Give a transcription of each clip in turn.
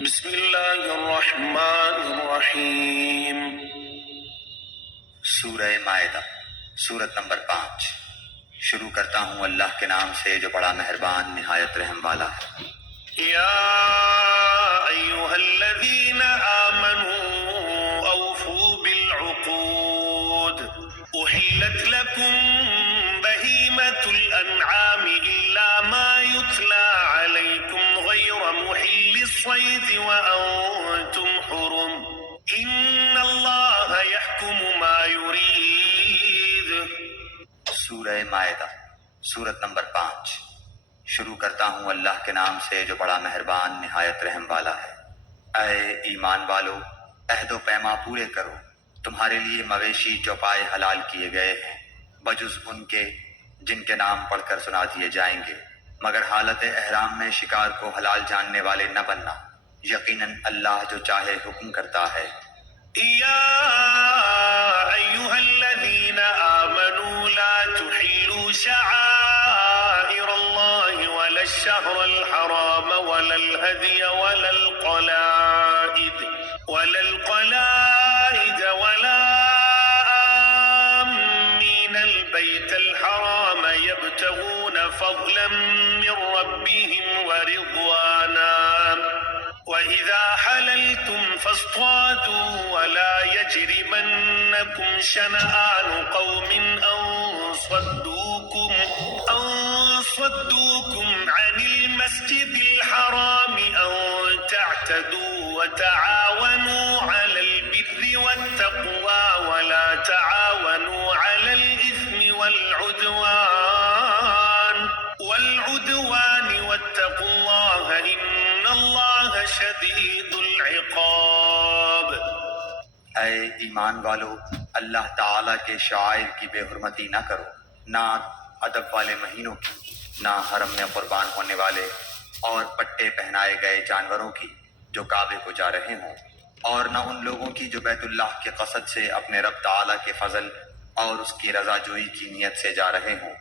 بسم اللہ الرحمن الرحیم۔ سورہ مائدہ سورت نمبر 5۔ شروع کرتا ہوں اللہ کے نام سے جو بڑا مہربان نہایت رحم والا ہے۔ یا ایہا الذین آمنوا اوفوا بالعقود احلت لکم بہیمۃ الانعام الا ما یتلی علیکم غیر محل الصید وانتم حرم ان اللہ یحکم ما یرید۔ سورہ مائدہ سورت نمبر 5۔ شروع کرتا ہوں اللہ کے نام سے جو بڑا مہربان نہایت رحم والا ہے۔ اے ایمان والو، عہد و پیما پورے کرو۔ تمہارے لیے مویشی چوپائے حلال کیے گئے ہیں بجز ان کے جن کے نام پڑھ کر سنا دیے جائیں گے، مگر حالت احرام میں شکار کو حلال جاننے والے نہ بننا، یقیناً اللہ جو چاہے حکم کرتا ہے۔ یا ایہا الذین آمنوا لا تحلوا شعائر اللہ ولا الشہر الحرام ولا الہدی ولا القلائد ولا آمین البیت الحرام یبتغون فضلا من ربهم ورضوانا وَإِذَا حَلَلْتُمْ فَاصْطَادُوا وَلَا يَجْرِمَنَّكُمْ شَنَآنُ قَوْمٍ أَن صَدُّوكُمْ عَنِ الْمَسْجِدِ الْحَرَامِ أَن تَعْتَدُوا وَتَعَاوَنُوا عَلَى الْبِرِّ وَالتَّقْوَى وَلَا تَعَاوَنُوا عَلَى الْإِثْمِ وَالْعُدْوَانِ وَاتَّقُوا اللَّهَ إِنَّ اللَّهَ شَدِيدُ الْعِقَابِ۔ اے ایمان والو، اللہ تعالیٰ کے شعائر کی بے حرمتی نہ کرو، نہ ادب والے مہینوں کی، نہ حرم میں قربان ہونے والے اور پٹے پہنائے گئے جانوروں کی جو کعبے کو جا رہے ہوں، اور نہ ان لوگوں کی جو بیت اللہ کے قصد سے اپنے رب تعالیٰ کے فضل اور اس کی رضا جوئی کی نیت سے جا رہے ہوں۔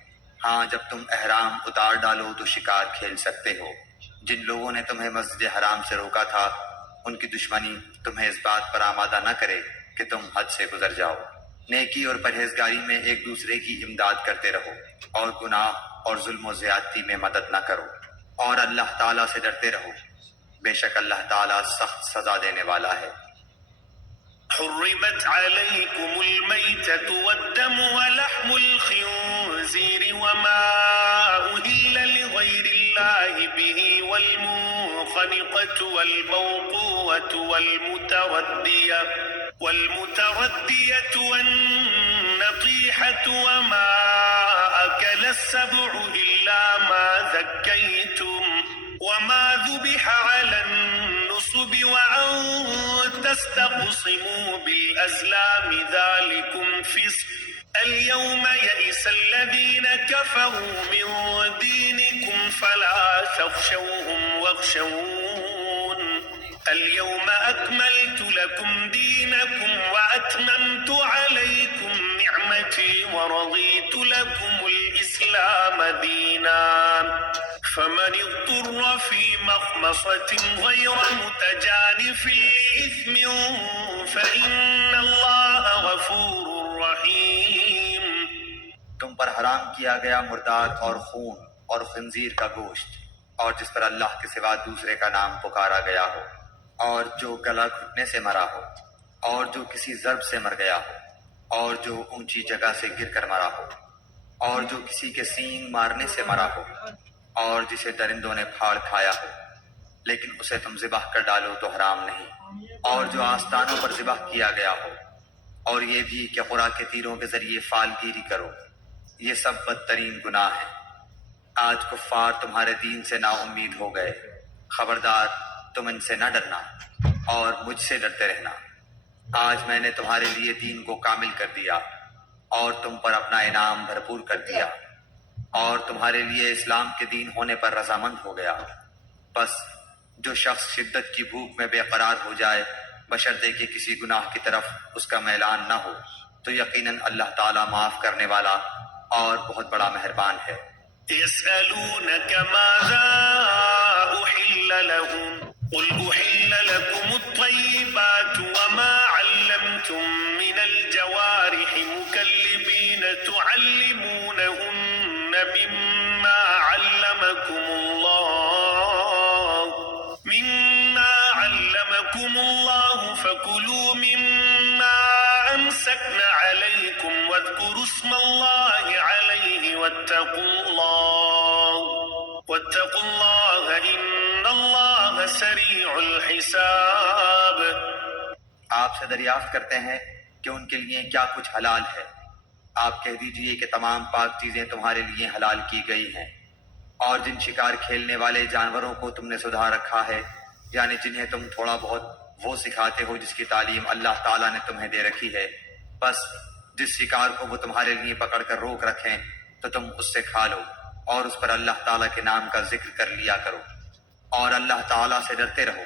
ہاں، جب تم احرام اتار ڈالو تو شکار کھیل سکتے ہو۔ جن لوگوں نے تمہیں مسجد حرام سے روکا تھا، ان کی دشمنی تمہیں اس بات پر آمادہ نہ کرے کہ تم حد سے گزر جاؤ۔ نیکی اور پرہیزگاری میں ایک دوسرے کی امداد کرتے رہو، اور گناہ اور ظلم و زیادتی میں مدد نہ کرو، اور اللہ تعالیٰ سے ڈرتے رہو، بے شک اللہ تعالیٰ سخت سزا دینے والا ہے۔ حرمت عليكم الميتة والدم ولحم الخنزير وما أهل لغير الله به والمنخنقة والموقوة والمتردية والنطيحة وما أكل السبع إلا ما ذكيتم وما ذبح على النصب وأن تستقسموا بالأزلام ذلكم فسق اليوم يئس الذين كفروا من دينكم فلا تخشوهم واخشون اليوم أكملت لكم دينكم وأتممت عليكم نعمتي ورضيت لكم الإسلام دينا فمن اضطر في مخمصة غير متجانف لإثم فإن الله غفور رحيم۔ تم پر حرام کیا گیا مردار اور خون اور خنزیر کا گوشت، اور جس پر اللہ کے سوا دوسرے کا نام پکارا گیا ہو، اور جو گلا گھٹنے سے مرا ہو، اور جو کسی ضرب سے مر گیا ہو، اور جو اونچی جگہ سے گر کر مرا ہو، اور جو کسی کے سینگ مارنے سے مرا ہو، اور جسے درندوں نے پھاڑ کھایا ہو لیکن اسے تم ذبح کر ڈالو تو حرام نہیں، اور جو آستانوں پر ذبح کیا گیا ہو، اور یہ بھی کہ قرآ کے تیروں کے ذریعے فال گیری کرو، یہ سب بدترین گناہ ہیں۔ آج کفار تمہارے دین سے نا امید ہو گئے، خبردار تم ان سے نہ ڈرنا اور مجھ سے ڈرتے رہنا۔ آج میں نے تمہارے لیے دین کو کامل کر دیا اور تم پر اپنا انعام بھرپور کر دیا، اور تمہارے لیے اسلام کے دین ہونے پر رضامند ہو گیا۔ بس جو شخص شدت کی بھوک میں بے قرار ہو جائے بشرطے کہ کسی گناہ کی طرف اس کا میلان نہ ہو، تو یقیناً اللہ تعالیٰ معاف کرنے والا اور بہت بڑا مہربان ہے۔ يسألونك ماذا أحل لهم قل أحل لتعلمونهن مما علمكم الله فكلوا مما أمسكن عليكم واذكروا اسم الله عليه واتقوا الله إن الله سريع الحساب. آپ سے دریافت کرتے ہیں کہ ان کے لیے کیا کچھ حلال ہے. آپ کہہ دیجئے کہ تمام پاک چیزیں تمہارے لیے حلال کی گئی ہیں، اور جن شکار کھیلنے والے جانوروں کو تم نے سدھا رکھا ہے، یعنی جنہیں تم تھوڑا بہت وہ سکھاتے ہو جس کی تعلیم اللہ تعالیٰ نے تمہیں دے رکھی ہے، بس جس شکار کو وہ تمہارے لیے پکڑ کر روک رکھیں تو تم اس سے کھا لو، اور اس پر اللہ تعالیٰ کے نام کا ذکر کر لیا کرو، اور اللہ تعالیٰ سے ڈرتے رہو،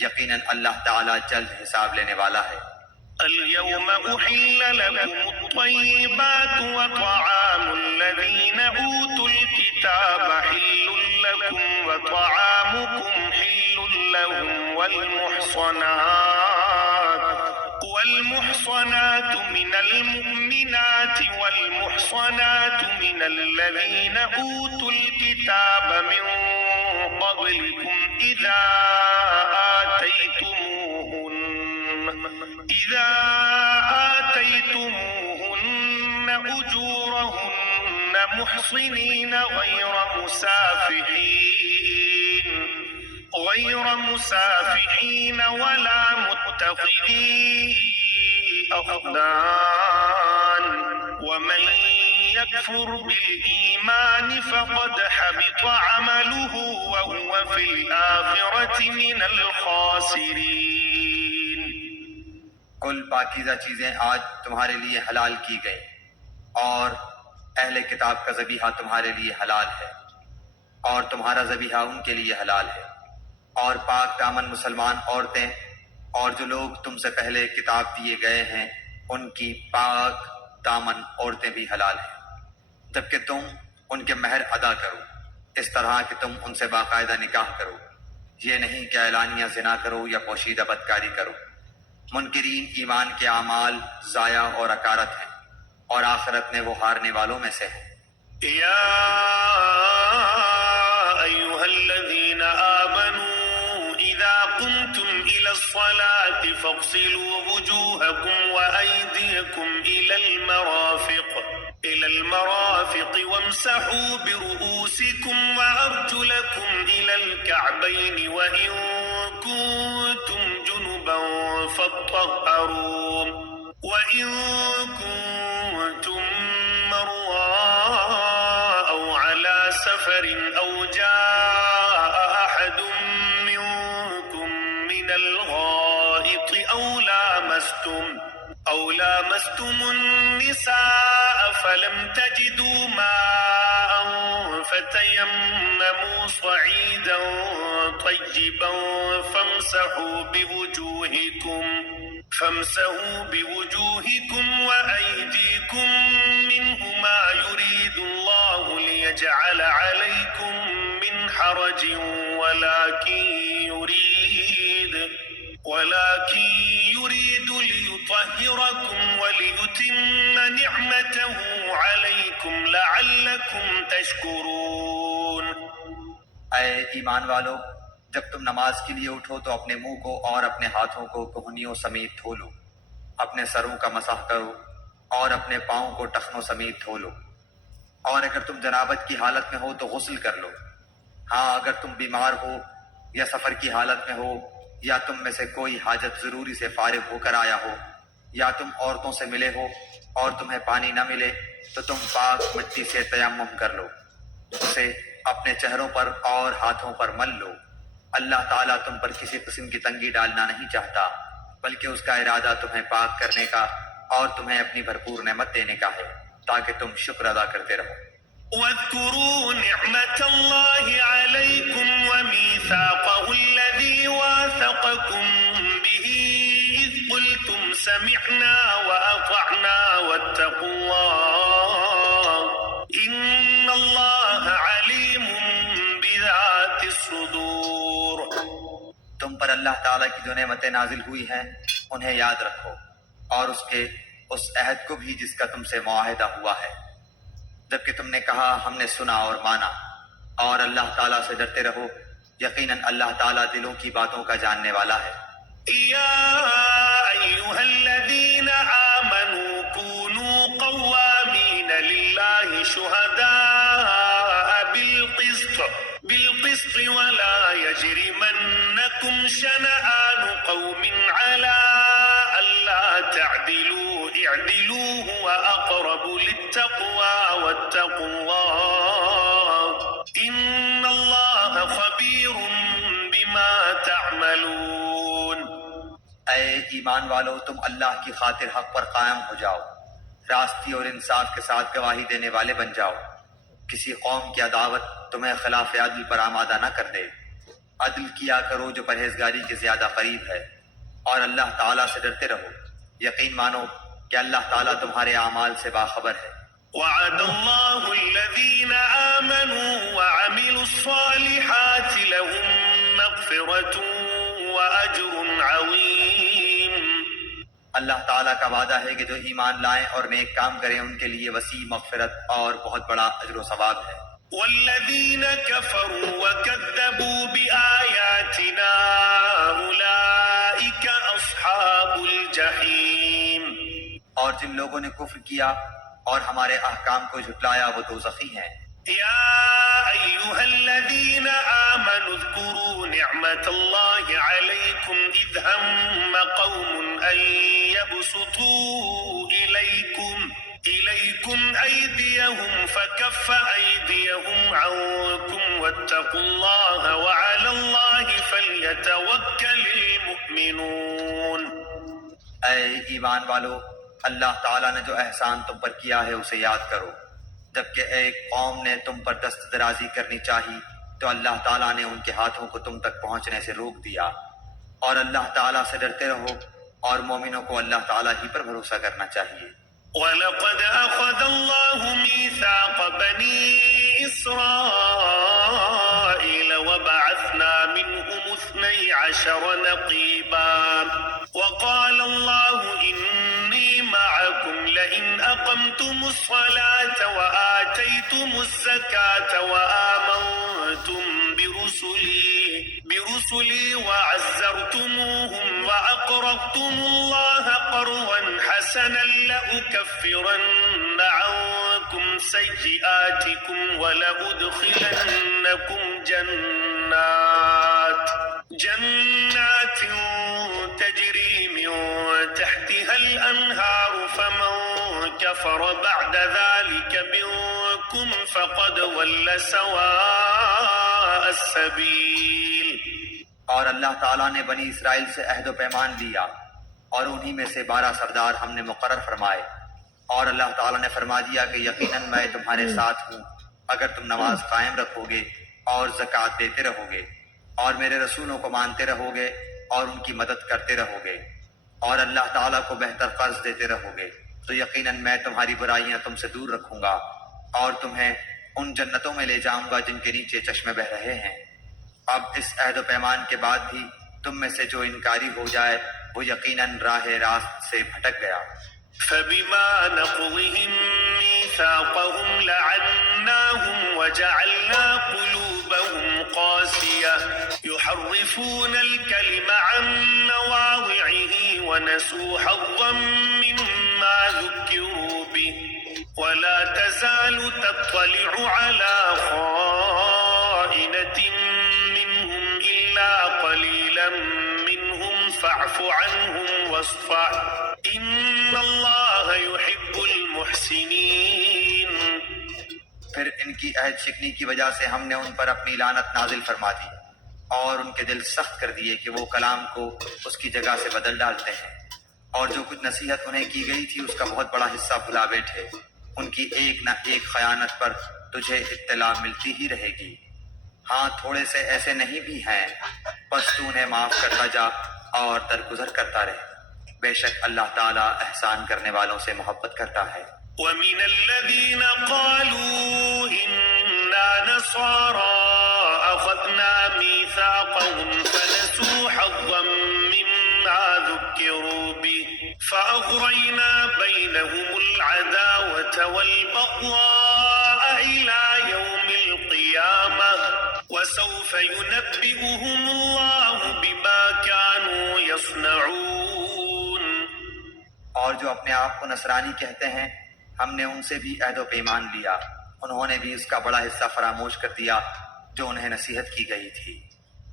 یقیناً اللہ تعالیٰ جلد حساب لینے والا ہے. اليوم أحل لكم الطيبات وطعام الذين أوتوا الكتاب حل لكم وطعامكم حل لهم والمحصنات من المؤمنات والمحصنات من الذين أوتوا الكتاب من قبلكم إذا آتيتموهن أجورهن محصنين غير مسافحين ولا متخذي أخدان ومن يكفر بالإيمان فقد حبط عمله وهو في الآخرة من الخاسرين. کل پاکیزہ چیزیں آج تمہارے لیے حلال کی گئیں، اور اہل کتاب کا ذبیحہ تمہارے لیے حلال ہے، اور تمہارا ذبیحہ ان کے لیے حلال ہے، اور پاک دامن مسلمان عورتیں اور جو لوگ تم سے پہلے کتاب دیے گئے ہیں ان کی پاک دامن عورتیں بھی حلال ہیں، جبکہ تم ان کے مہر ادا کرو اس طرح کہ تم ان سے باقاعدہ نکاح کرو، یہ نہیں کہ اعلانیہ زنا کرو یا پوشیدہ بدکاری کرو. منکرین ایمان کے اعمال ضائع اور اکارت ہیں، اور آخرت میں وہ ہارنے والوں میں سے ہیں. يا أيها الذين آمنوا إذا قمتم إلى الصلاة فاغسلوا وجوهكم وأيديكم إلى المرافق وامسحوا برؤوسكم وأرجلكم إلى الكعبين وإن كنتم جنبا فاطهروا وإن كنتم مرضى أو على سفر أو جاء أحد منكم من الغائط أو لامستم النساء فلم تجدوا ماء فتيمموا صعيدا طيبا فامسحوا بوجوهكم وأيديكم منه ما يريد الله ليجعل عليكم من حرج ولكن يريد ليطهركم وليتم نعمته عليكم لعلكم تشكرون. اے ایمان والو، جب تم نماز کے لیے اٹھو تو اپنے منہ کو اور اپنے ہاتھوں کو کہنیوں سمیت دھو لو، اپنے سروں کا مسح کرو اور اپنے پاؤں کو ٹخنوں سمیت دھو لو، اور اگر تم جنابت کی حالت میں ہو تو غسل کر لو. ہاں، اگر تم بیمار ہو یا سفر کی حالت میں ہو یا تم میں سے کوئی حاجت ضروری سے فارغ ہو کر آیا ہو یا تم عورتوں سے ملے ہو اور تمہیں پانی نہ ملے تو تم پاک مٹی سے تیمم کر لو، اسے اپنے چہروں پر اور ہاتھوں پر مل لو. اللہ تعالیٰ تم پر کسی قسم کی تنگی ڈالنا نہیں چاہتا، بلکہ اس کا ارادہ تمہیں پاک کرنے کا اور تمہیں اپنی بھرپور نعمت دینے کا ہے تاکہ تم شکر ادا کرتے رہو. واذكروا نعمة الله عليكم وميثاقه الذي واثقكم به إذ قلتم سمعنا وأطعنا واتقوا الله إن الله عليم بذات الصدور. تم پر اللہ تعالیٰ کی جو نعمتیں نازل ہوئی ہیں انہیں یاد رکھو، اور اس کے اس عہد کو بھی جس کا تم سے معاہدہ ہوا ہے، جبکہ تم نے کہا ہم نے سنا اور مانا، اور اللہ تعالیٰ سے ڈرتے رہو، یقیناً اللہ تعالیٰ دلوں کی باتوں کا جاننے والا ہے۔ يا أيها الذين آمنوا كونوا قوامين لله شهداء بالقسط ولا يجرمنكم شنآن قوم على ألا تعدلوا اعدلوا هو أقرب للتقوى واتقوا الله إن الله خبير بما تعملون۔ اے ایمان والو، تم اللہ کی خاطر حق پر قائم ہو جاؤ، راستی اور انصاف کے ساتھ گواہی دینے والے بن جاؤ۔ کسی قوم کی عداوت تمہیں خلاف عدل پر آمادہ نہ کر دے۔ عدل کیا کرو جو پرہیزگاری کے زیادہ قریب ہے، اور اللہ تعالیٰ سے ڈرتے رہو، یقین مانو کہ اللہ تعالیٰ تمہارے اعمال سے باخبر ہے۔ وعد الله الذين آمنوا وعملوا الصالحات لهم مغفرة وأجر عظيم۔ اللہ تعالیٰ کا وعدہ ہے کہ جو ایمان لائیں اور نیک کام کریں ان کے لیے وسیع مغفرت اور بہت بڑا اجر و ثواب ہے۔ والذين كفروا وكذبوا بآياتنا أولئك أصحاب الجحيم۔ اور جن لوگوں نے کفر کیا اور ہمارے احکام کو جھٹلایا وہ دوزخی ہیں۔ يا أيها الذين آمنوا اذكروا نعمة الله عليكم إذ هم قوم أن يبسطوا إليكم أيديهم فكف أيديهم عنكم واتقوا الله وعلى الله فليتوكل المؤمنون۔ اے ایمان والو، اللہ تعالیٰ نے جو احسان تم پر کیا ہے اسے یاد کرو۔ جبکہ ایک قوم نے تم پر دست درازی کرنی چاہی تو اللہ تعالیٰ نے ان کے ہاتھوں کو تم تک پہنچنے سے روک دیا، اور اللہ تعالیٰ سے ڈرتے رہو، اور مومنوں کو اللہ تعالیٰ ہی پر بھروسہ کرنا چاہیے۔ وَلَقَدْ أَخَذَ اللَّهُ مِيثَاقَ بَنِي إِسْرَائِيلَ وَبَعَثْنَا مِنْهُمُ 12 نَقِيبًا وَقَالَ اللَّهُ إِنِّي مَعَكُمْ لَئِنْ أَقَمْتُمُ الصَّلَاةَ وَآتَيْتُمُ الزَّكَاةَ وَآمَنْتُمْ برسلي وعزرتموهم وأقرضتم الله قرضا حسنا لأكفرن عنكم سيئاتكم ولأدخلنكم جنات تجري من تحتها الأنهار فمن كفر بعد ذلك منكم فقد ضل سواء السبيل۔ اور اللہ تعالیٰ نے بنی اسرائیل سے عہد و پیمان لیا، اور انہی میں سے 12 سردار ہم نے مقرر فرمائے، اور اللہ تعالیٰ نے فرما دیا کہ یقیناً میں تمہارے ساتھ ہوں اگر تم نماز قائم رکھو گے اور زکوٰۃ دیتے رہو گے اور میرے رسولوں کو مانتے رہو گے اور ان کی مدد کرتے رہو گے اور اللہ تعالیٰ کو بہتر قرض دیتے رہو گے، تو یقیناً میں تمہاری برائیاں تم سے دور رکھوں گا اور تمہیں ان جنتوں میں لے جاؤں گا جن کے نیچے چشمے بہہ رہے ہیں۔ اب اس عہد و پیمان کے بعد بھی تم میں سے جو انکاری ہو جائے وہ یقیناً راہ راست سے بھٹک گیا۔ فبما نقضهم ميثاقهم لعناهم وجعلنا قلوبهم قاسية يحرفون الكلم عن مواضعه ونسوا حظا مما ذكروا به ولا تزال تطلع على خائنة منهم إلا قليلا منهم فاعف عنهم واصفح إن الله يحب المحسنين۔ پھر ان کی عہد شکنی کی وجہ سے ہم نے ان پر اپنی لعنت نازل فرما دی اور ان کے دل سخت کر دیے کہ وہ کلام کو اس کی جگہ سے بدل ڈالتے ہیں، اور جو کچھ نصیحت انہیں کی گئی تھی اس کا بہت بڑا حصہ بھلا بیٹھے۔ ان کی ایک نہ ایک خیانت پر تجھے اطلاع ملتی ہی رہے گی۔ ہاں تھوڑے سے ایسے نہیں بھی ہیں، بس تو انہیں معاف کرتا جا اور درگزر کرتا رہے، بے شک اللہ تعالیٰ احسان کرنے والوں سے محبت کرتا ہے۔ ومن الذين قالوا إنا نصارى أخذنا ميثاقهم فنسوا حظا مما ذكروا ذكروا به فأغرينا بينهم العداوة والبغضاء إلى يوم القيامة وسوف ينبئهم الله بما كانوا يصنعون. اور جو اپنے آپ کو نصرانی کہتے ہیں ہم نے ان سے بھی عہد و پیمان لیا، انہوں نے بھی اس کا بڑا حصہ فراموش کر دیا جو انہیں نصیحت کی گئی تھی،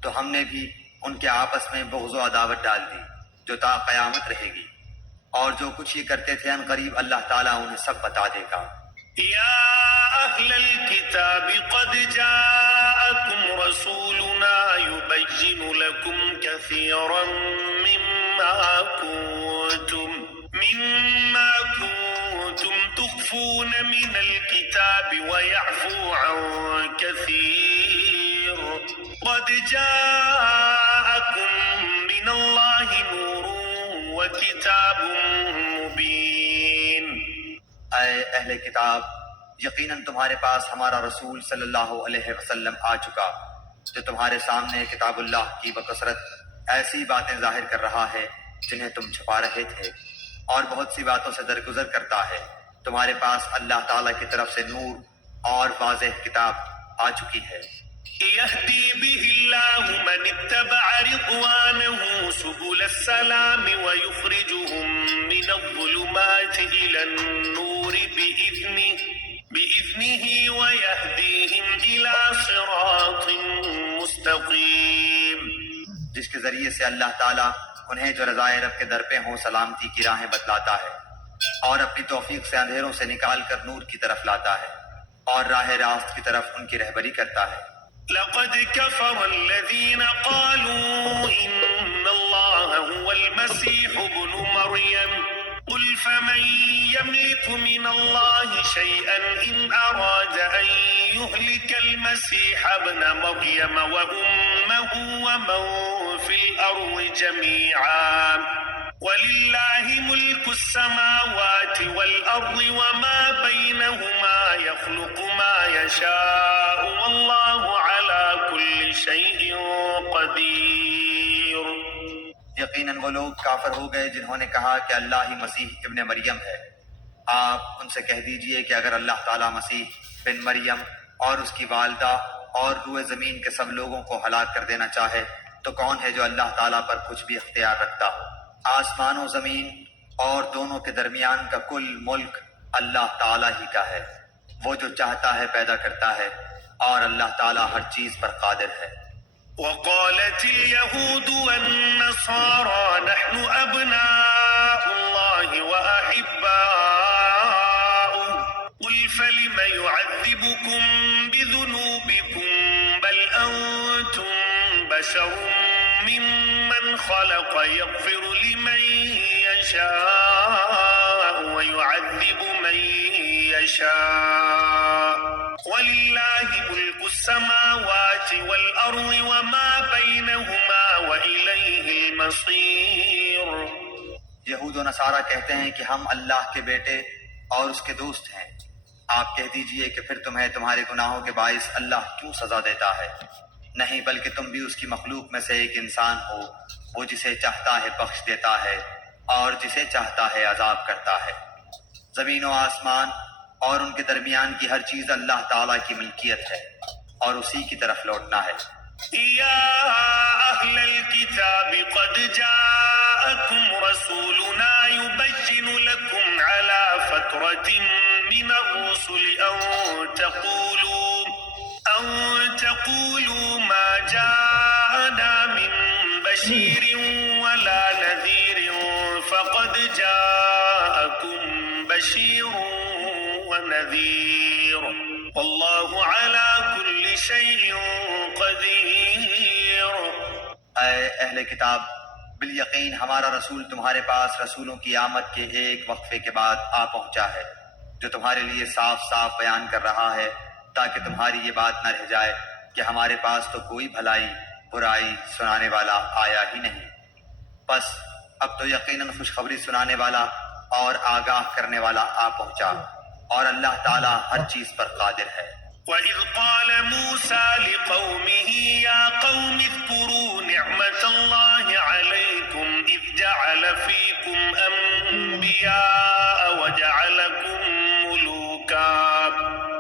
تو ہم نے بھی ان کے آپس میں بغض و عداوت ڈال دی جو تا قیامت رہے گی، اور جو کچھ یہ کرتے تھے ان قریب اللہ تعالیٰ انہیں سب بتا دے گا. يا أهل الكتاب قد جاءكم رسولنا يبين لكم كثيرا مما كنتم تخفون من الكتاب ويعفو عن كثير قد جاءكم من الله نور وكتاب مبين. اے اہل کتاب، یقیناً تمہارے پاس ہمارا رسول صلی اللہ علیہ وسلم آ چکا جو تمہارے سامنے کتاب اللہ کی بکثرت ایسی باتیں ظاہر کر رہا ہے جنہیں تم چھپا رہے تھے، اور بہت سی باتوں سے درگزر کرتا ہے. تمہارے پاس اللہ تعالیٰ کی طرف سے نور اور واضح کتاب آ چکی ہے. يهدي به الله من اتبع رضوانه سبل السلام ويخرجهم من الظلمات إلى النور بإذنه ويهديهم إلى صراط مستقيم. جس کے ذریعے سے اللہ تعالیٰ انہیں جو رضائے رب کے در پہ ہوں سلامتی کی راہیں بتلاتا ہے، اور اپنی توفیق سے اندھیروں سے نکال کر نور کی طرف لاتا ہے، اور راہ راست کی طرف ان کی رہبری کرتا ہے. لقد كفر الذين قالوا إن الله هو المسيح ابن مريم قل فمن يملك من الله شيئا إن أراد أن يهلك المسيح ابن مريم وأمه ومن في الأرض جميعا ولله ملك السماوات والأرض وما بينهما يخلق ما يشاء والله على كل شيء قدير. یقیناً وہ لوگ کافر ہو گئے جنہوں نے کہا کہ اللہ ہی مسیح ابن مریم ہے. آپ ان سے کہہ دیجئے کہ اگر اللہ تعالیٰ مسیح بن مریم اور اس کی والدہ اور روئے زمین کے سب لوگوں کو ہلاک کر دینا چاہے تو کون ہے جو اللہ تعالیٰ پر کچھ بھی اختیار رکھتا ہو؟ آسمان و زمین اور دونوں کے درمیان کا کل ملک اللہ تعالیٰ ہی کا ہے. وہ جو چاہتا ہے پیدا کرتا ہے، اور اللہ تعالیٰ ہر چیز پر قادر ہے. وقالت اليهود والنصارى نحن أبناء الله وأحباؤه قل فلم يعذبكم بذنوبكم بل أنتم بشر ممن خلق يغفر لمن يشاء ويعذب من يشاء ولله ملك السماوات والأرض وما بينهما وإليه المصير. یہود و نصارہ کہتے ہیں کہ ہم اللہ کے بیٹے اور اس کے دوست ہیں. آپ کہہ دیجئے کہ پھر تمہیں تمہارے گناہوں کے باعث اللہ کیوں سزا دیتا ہے؟ نہیں، بلکہ تم بھی اس کی مخلوق میں سے ایک انسان ہو. وہ جسے چاہتا ہے بخش دیتا ہے اور جسے چاہتا ہے عذاب کرتا ہے. زمین و آسمان اور ان کے درمیان کی ہر چیز اللہ تعالیٰ کی ملکیت ہے اور اسی کی طرف لوٹنا ہے. يا أهل الكتاب قد جاءكم رسولنا يبين لكم على فترة من الرسل أن تقولوا ما جاءنا من بشير ولا نذير فقد جاءكم بشير ونذير والله على كل شيء قدير. اے اہل کتاب، بالیقین ہمارا رسول تمہارے پاس رسولوں کی آمد کے ایک وقفے کے بعد آ پہنچا ہے جو تمہارے لیے صاف صاف بیان کر رہا ہے تاکہ تمہاری یہ بات نہ رہ جائے کہ ہمارے پاس تو کوئی بھلائی برائی سنانے والا آیا ہی نہیں. بس اب تو یقیناً خوشخبری سنانے والا اور آگاہ کرنے والا آ پہنچا، اور اللہ تعالیٰ ہر چیز پر قادر ہے. وَإِذْ قَالَ مُوسَى لِقَوْمِهِ يَا قَوْمِ اذْكُرُوا نِعْمَةَ اللَّهِ عَلَيْكُمْ إِذْ جَعَلَ وجعل فيكم أنبياء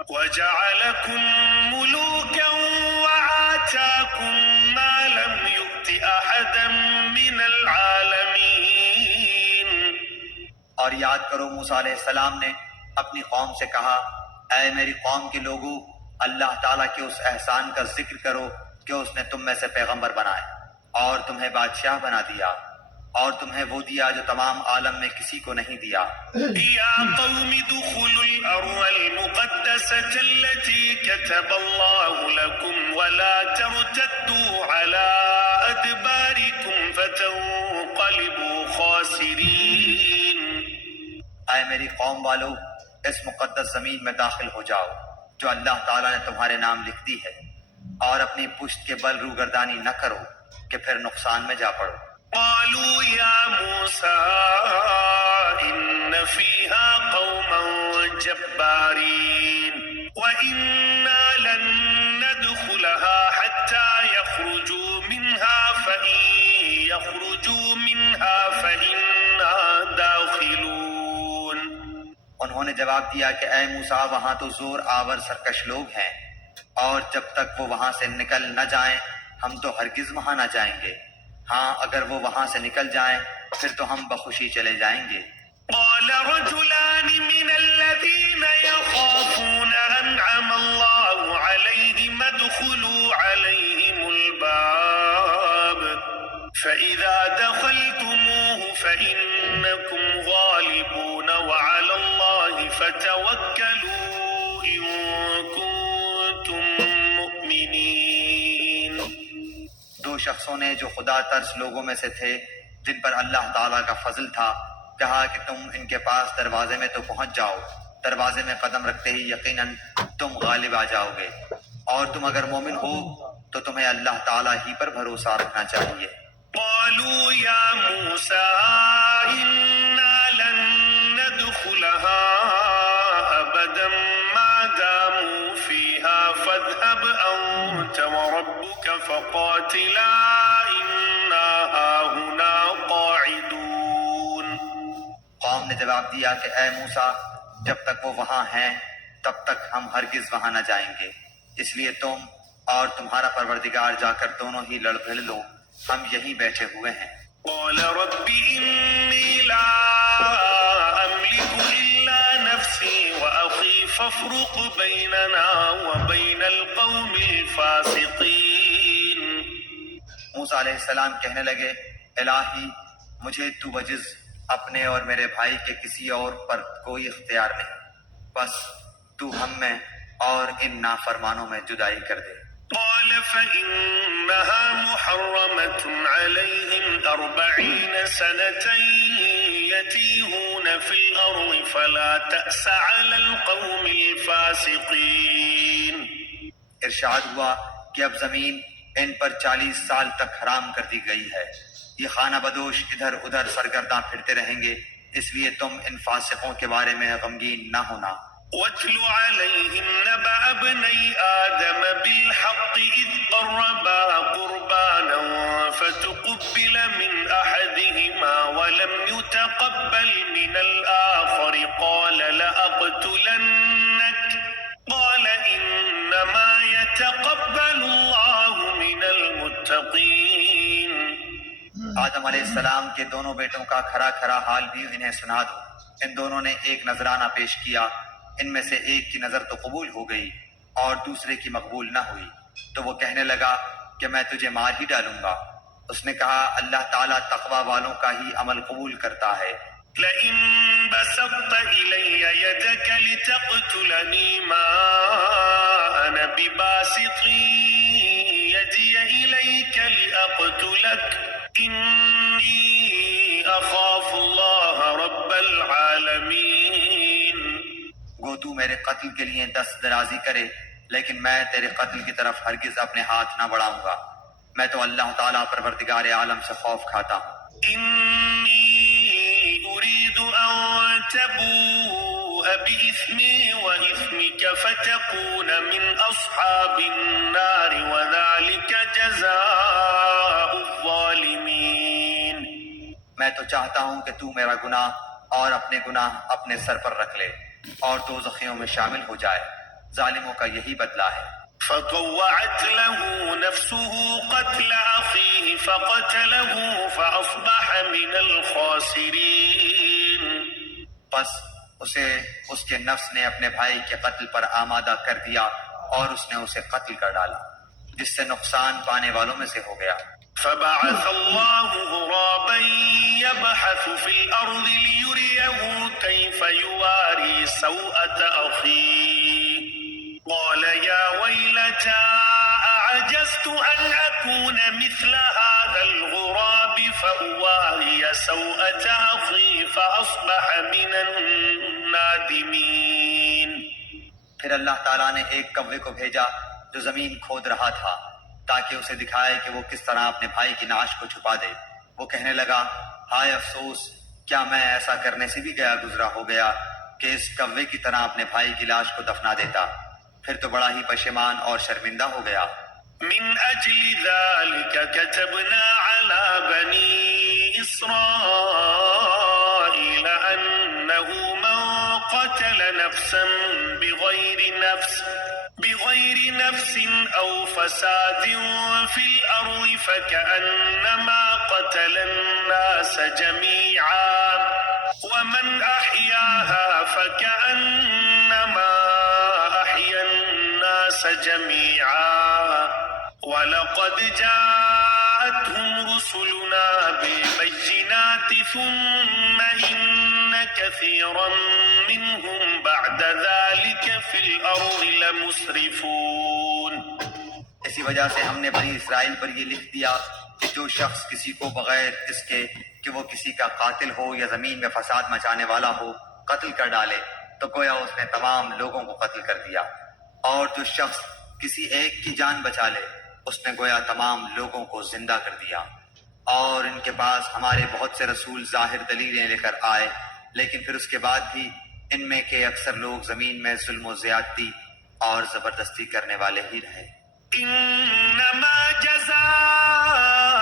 وجعلكم ملوكا وآتاكم ما لم يؤت أحدا من العالمين. اور یاد کرو موسیٰ علیہ السلام نے اپنی قوم سے کہا، اے میری قوم کے لوگوں، اللہ تعالیٰ کے اس احسان کا ذکر کرو کہ اس نے تم میں سے پیغمبر بنائے اور تمہیں بادشاہ بنا دیا اور تمہیں وہ دیا جو تمام عالم میں کسی کو نہیں دیا۔ یا قوم ادخلوا الأرض المقدسة التي كتب الله لكم ولا ترتدوا على أدباركم فتنقلبوا خاسرين. اے میری قوم والو، اس مقدس زمین میں داخل ہو جاؤ جو اللہ تعالیٰ نے تمہارے نام لکھ دی ہے، اور اپنی پشت کے بل روگردانی نہ کرو کہ پھر نقصان میں جا پڑو۔ قالوا يا موسى إن فيها قوما جبارين وإنا لن ندخلها حتى يخرجوا منها فإن يخرجوا منها فإنا داخلون. انہوں نے جواب دیا کہ اے موسیٰ، وہاں تو زور آور سرکش لوگ ہیں، اور جب تک وہ وہاں سے نکل نہ جائیں ہم تو ہرگز وہاں نہ جائیں گے، ہاں اگر وہ وہاں سے نکل جائیں پھر تو ہم بخوشی چلے جائیں گے۔ قال رجلان من الذين يخافون أنعم الله عليهم ادخلوا عليهم الباب فإذا دخلتموه فإنكم غالبون وعلى الله فتوكلوا إن كنتم مؤمنين. دو شخصوں نے جو خدا ترس لوگوں میں سے تھے، جن پر اللہ تعالیٰ کا فضل تھا، کہا کہ تم ان کے پاس دروازے میں تو پہنچ جاؤ، دروازے میں قدم رکھتے ہی یقیناً تم غالب آ جاؤ گے، اور تم اگر مومن ہو تو تمہیں اللہ تعالیٰ ہی پر بھروسہ رکھنا چاہیے۔ قالوا يا موسى إنا لن ندخلها أبدا ما داموا فيها فاذهب أنت وربك فقاتلا إنا هاهنا قاعدون. قوم نے جواب دیا کہ اے موسیٰ، جب تک وہ وہاں ہیں تب تک ہم ہرگز وہاں نہ جائیں گے، اس لیے تم اور تمہارا پروردگار جا کر دونوں ہی لڑ بھڑ لو، ہم یہیں بیٹھے ہوئے ہیں۔ قال رب إني لا أملك إلا نفسي وأخي فافرق بيننا وبين القوم الفاسقين. موسیٰ علیہ السلام کہنے لگے، الہی مجھے تو بجز اپنے اور میرے بھائی کے کسی اور پر کوئی اختیار نہیں، بس تو ہم میں اور ان نافرمانوں میں جدائی کر دے۔ قال فإنها محرمة عليهم 40 سنة يتيهون في الأرض فلا تأس على القوم الفاسقين. ارشاد ہوا کہ اب زمین ان پر 40 سال تک حرام کر دی گئی ہے، یہ خانہ بدوش ادھر ادھر سرگرداں پھرتے رہیں گے، اس لیے تم ان فاسقوں کے بارے میں غمگین نہ ہونا۔ واتل عليهم نبأ ابني آدم بالحق إذ قربا قربانا فتقبل من أحدهما ولم يتقبل من الآخر قال لأقتلنك قال إنما يتقبل الله من المتقين. آدم علیہ السلام کے دونوں بیٹوں کا کھرا کھرا حال بھی انہیں سنا دو۔ ان دونوں نے ایک نذرانہ پیش کیا، ان میں سے ایک کی نظر تو قبول ہو گئی اور دوسرے کی مقبول نہ ہوئی، تو وہ کہنے لگا کہ میں تجھے مار ہی ڈالوں گا۔ اس نے کہا اللہ تعالیٰ تقوی والوں کا ہی عمل قبول کرتا ہے۔ لئن بسطت إلي يدك لتقتلني ما أنا بباسط يدي إليك لأقتلك إني أخاف الله رب العالمين. گو تو میرے قتل کے لیے دست درازی کرے، لیکن میں تیرے قتل کی طرف ہرگز اپنے ہاتھ نہ بڑھاؤں گا، میں تو اللہ تعالیٰ پروردگار عالم سے خوف کھاتا ہوں۔ إني أريد أن تبوء بإثمي وإثمك فتكون من أصحاب النار وذلك جزاء الظالمين. میں تو چاہتا ہوں کہ تو میرا گناہ اور اپنے گناہ اپنے سر پر رکھ لے اور دوزخیوں میں شامل ہو جائے، ظالموں کا یہی بدلہ ہے۔ فطوعت له نفسه قتل أخيه فقتله فأصبح من الخاسرين۔ پس اسے اس کے نفس نے اپنے بھائی کے قتل پر آمادہ کر دیا اور اس نے اسے قتل کر ڈالا، جس سے نقصان پانے والوں میں سے ہو گیا۔ فبعث الله غرابا يبحث في الأرض ليريه كيف يواري سوءة أخيه قال يا ويلتى أعجزت أن أكون مثل هذا الغراب فأواري سوءة أخي فأصبح من النادمين۔ پھر اللہ تعالیٰ نے ایک کوے کو بھیجا جو زمین کھود رہا تھا تاکہ اسے دکھائے کہ وہ کس طرح اپنے بھائی کی نعش کو چھپا دے۔ وہ کہنے لگا، ہائے افسوس، کیا میں ایسا کرنے سے بھی گیا گزرا ہو گیا کہ اس کوے کی طرح اپنے بھائی کی لاش کو دفنا دیتا، پھر تو بڑا ہی پشیمان اور شرمندہ ہو گیا۔ من أجل ذلك كتبنا على بني إسرائيل أنه من قتل نفسا بغير نفس أو فساد في الأرض فكأنما قتل الناس جميعا ومن أحياها فكأنما أحيا الناس جميعا وَلَقَدْ جَاءَتْهُمْ رُسُلُنَا بِالْبَيِّنَاتِ ثُمَّ إِنَّ كَثِيرًا مِّنْهُمْ بَعْدَ ذَلِكَ فِي الْأَرْضِ لَمُسْرِفُونَ۔ اسی وجہ سے ہم نے بنی اسرائیل پر یہ لکھ دیا کہ جو شخص کسی کو بغیر اس کے کہ وہ کسی کا قاتل ہو یا زمین میں فساد مچانے والا ہو قتل کر ڈالے تو گویا اس نے تمام لوگوں کو قتل کر دیا، اور جو شخص کسی ایک کی جان بچا لے اس نے گویا تمام لوگوں کو زندہ کر دیا۔ اور ان کے پاس ہمارے بہت سے رسول ظاہر دلیلیں لے کر آئے، لیکن پھر اس کے بعد بھی ان میں کے اکثر لوگ زمین میں ظلم و زیادتی اور زبردستی کرنے والے ہی رہے۔ انما جزاء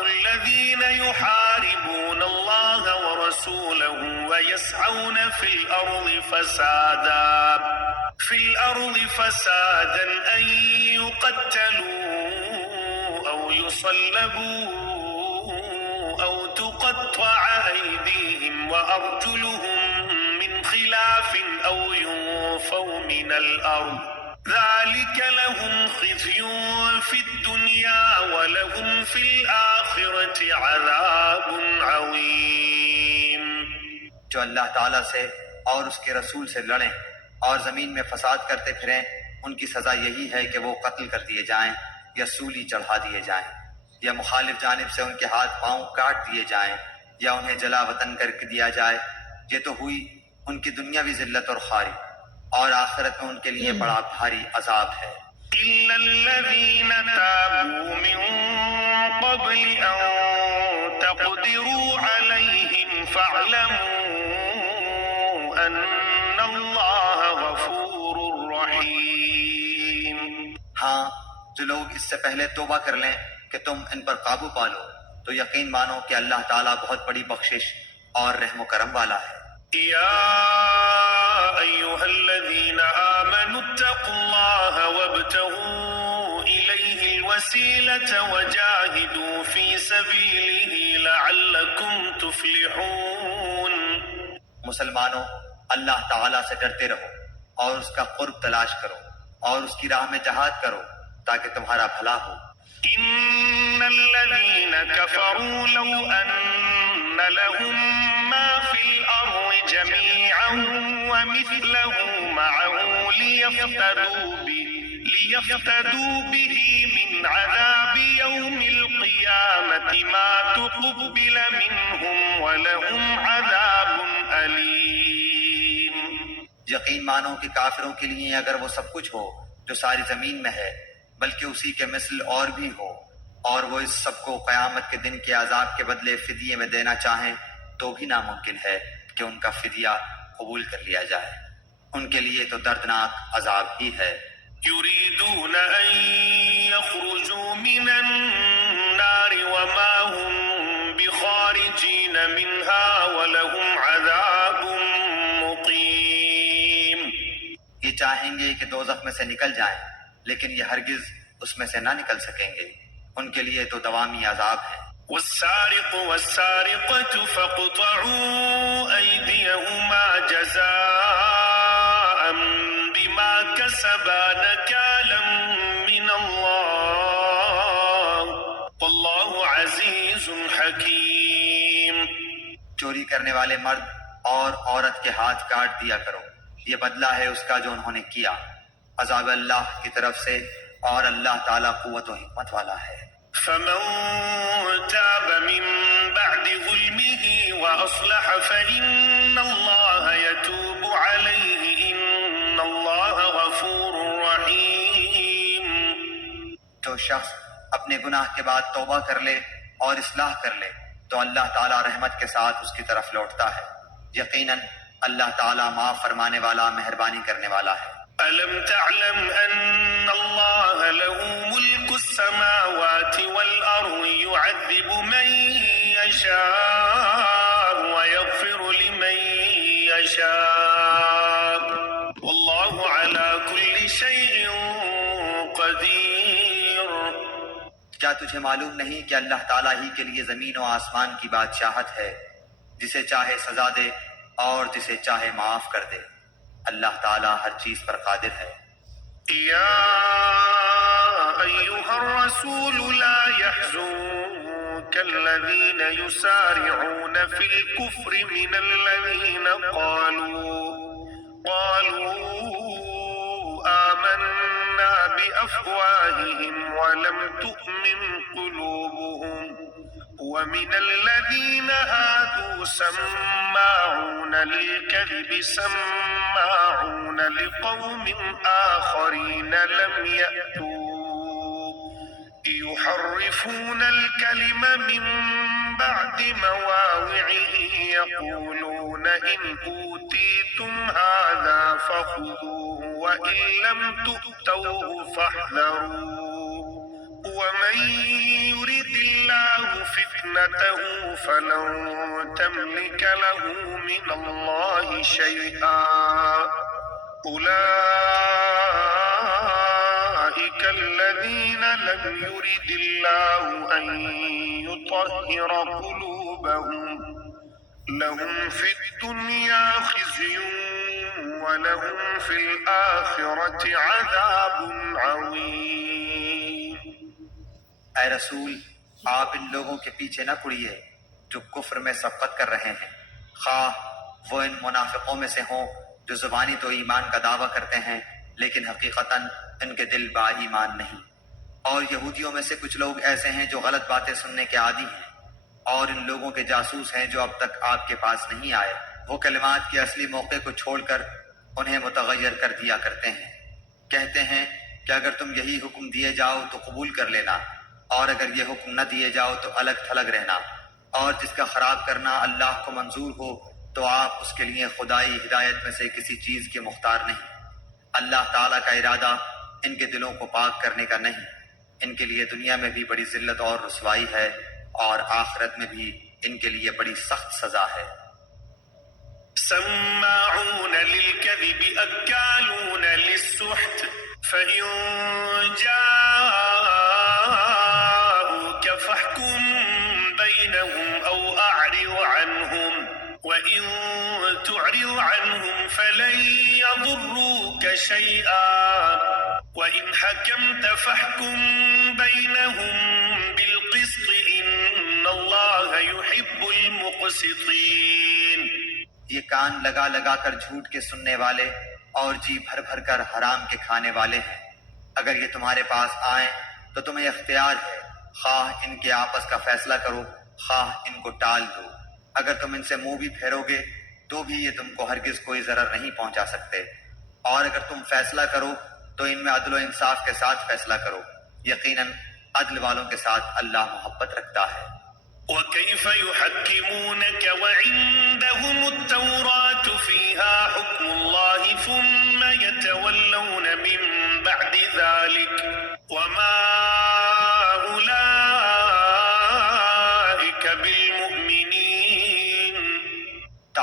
الذين يحاربون الله ورسوله ويسعون في الأرض فسادا أن يقتلوا أو يصلبوا أو تقطع أيديهم وأرجلهم من خلاف أو ينفوا من الأرض ذلك لهم خزي في الدنيا ولهم في الآخرة عذاب عظيم۔ جو اللہ تعالیٰ سے اور اس کے رسول سے لڑیں اور زمین میں فساد کرتے پھریں، ان کی سزا یہی ہے کہ وہ قتل کر دیے جائیں یا سولی چڑھا دیے جائیں یا مخالف جانب سے ان کے ہاتھ پاؤں کاٹ دیے جائیں یا انہیں جلا وطن کر کے دیا جائے۔ یہ تو ہوئی ان کی دنیاوی ذلت اور خواری، اور آخرت میں ان کے لیے بڑا بھاری عذاب ہے۔ إلا الذين تابوا من قبل أن تقدروا عليهم فاعلموا أن الله غفور رحيم۔ ہاں، جو لوگ اس سے پہلے توبہ کر لیں کہ تم ان پر قابو پالو تو یقین مانو کہ اللہ تعالیٰ بہت بڑی بخشش اور رحم و کرم والا ہے۔ يا أيها الذين آمنوا اتقوا الله وابتغوا إليه الوسيلة وجاهدوا في سبيله لعلكم تفلحون۔ مسلمانوں، اللہ تعالیٰ سے ڈرتے رہو اور اس کا قرب تلاش کرو اور اس کی راہ میں جہاد کرو تاکہ تمہارا بھلا ہو۔ إن الذين كفروا لو أن لهم ما في الأرض جميعا ومثله معه ليفتدوا به من عذاب يوم القيامة ما تقبل منهم ولهم عذاب أليم۔ یقین مانو کہ کافروں کے لیے اگر وہ سب کچھ ہو جو ساری زمین میں ہے بلکہ اسی کے مثل اور بھی ہو، اور وہ اس سب کو قیامت کے دن کے عذاب کے بدلے فدیے میں دینا چاہیں تو بھی ناممکن ہے کہ ان کا فدیہ قبول کر لیا جائے۔ ان کے لیے تو دردناک عذاب ہی ہے۔ يريدون أن يخرجوا من النار وما هم بخارجين منها ولهم عذاب مقيم. یہ چاہیں گے کہ دوزخ میں سے نکل جائیں لیکن یہ ہرگز اس میں سے نہ نکل سکیں گے، ان کے لیے تو دوامی عذاب ہے۔ والسارق والسارقة فاقطعوا أيديهما جزاء بما كسبا نكالا من الله والله عزيز حكيم. چوری کرنے والے مرد اور عورت کے ہاتھ کاٹ دیا کرو، یہ بدلہ ہے اس کا جو انہوں نے کیا، عذاب اللہ کی طرف سے، اور اللہ تعالیٰ قوت و حکمت والا ہے۔ فمن تاب من بعد ظلمه وأصلح فإن الله يتوب عليه إن الله غفور رحيم. جو شخص اپنے گناہ کے بعد توبہ کر لے اور اصلاح کر لے تو اللہ تعالیٰ رحمت کے ساتھ اس کی طرف لوٹتا ہے، یقیناً اللہ تعالیٰ معاف فرمانے والا، مہربانی کرنے والا ہے۔ ألم تعلم أن الله له ملك السماوات والأرض يعذب من يشاء ويغفر لمن يشاء والله على كل شيء قدير. کیا تجھے معلوم نہیں کہ اللہ تعالیٰ ہی کے لیے زمین و آسمان کی بادشاہت ہے، جسے چاہے سزا دے اور جسے چاہے معاف کر دے، اللہ تعالیٰ ہر چیز پر قادر ہے۔ يا أيها الرسول لا يحزنك الذين يسارعون في الكفر من الذين قالوا آمنا بأفواههم ولم تؤمن قلوبهم ومن الذين هادوا سماعون للكذب سماعون لقوم آخرين لم يأتوك يحرفون الكلم من بعد مواضعه يقولون إن أوتيتم هذا فخذوه وإن لم تؤتوه فاحذروا ومن يرد الله فتنته فلن تملك له من الله شيئا أولئك الذين لم يرد الله أن يطهر قلوبهم لهم في الدنيا خزي ولهم في الآخرة عذاب عظيم. اے رسول، آپ ان لوگوں کے پیچھے نہ پڑیے جو کفر میں سبقت کر رہے ہیں، خواہ وہ ان منافقوں میں سے ہوں جو زبانی تو ایمان کا دعویٰ کرتے ہیں لیکن حقیقتاً ان کے دل با ایمان نہیں، اور یہودیوں میں سے کچھ لوگ ایسے ہیں جو غلط باتیں سننے کے عادی ہیں اور ان لوگوں کے جاسوس ہیں جو اب تک آپ کے پاس نہیں آئے، وہ کلمات کے اصلی موقع کو چھوڑ کر انہیں متغیر کر دیا کرتے ہیں، کہتے ہیں کہ اگر تم یہی حکم دیے جاؤ تو قبول کر لینا، اور اگر یہ حکم نہ دیے جاؤ تو الگ تھلگ رہنا، اور جس کا خراب کرنا اللہ کو منظور ہو تو آپ اس کے لیے خدائی ہدایت میں سے کسی چیز کے مختار نہیں۔ اللہ تعالیٰ کا ارادہ ان کے دلوں کو پاک کرنے کا نہیں، ان کے لیے دنیا میں بھی بڑی ذلت اور رسوائی ہے اور آخرت میں بھی ان کے لیے بڑی سخت سزا ہے۔ سماعون للكذب أكالون للسحت فإن جاءوك فاحكم بينهم أو أعرض عنهم وإن تعرض عنهم فلن يضروك شيئا وإن حكمت فاحكم بينهم بالقسط إن الله يحب المقسطين. یہ کان لگا لگا کر جھوٹ کے سننے والے اور جی بھر بھر کر حرام کے کھانے والے ہیں، اگر یہ تمہارے پاس آئیں تو تمہیں اختیار ہے، خواہ ان کے آپس کا فیصلہ کرو خواہ ان کو ٹال دو، اگر تم ان سے منہ بھی پھیرو گے تو بھی یہ تم کو ہرگز کوئی ضرر نہیں پہنچا سکتے، اور اگر تم فیصلہ کرو تو ان میں عدل و انصاف کے ساتھ فیصلہ کرو، یقیناً عدل والوں کے ساتھ اللہ محبت رکھتا ہے۔ وكيف يحكمونك وعندهم التوراة فيها حكم الله ثم يتولون من بعد ذلك وما أولئك بالمؤمنين.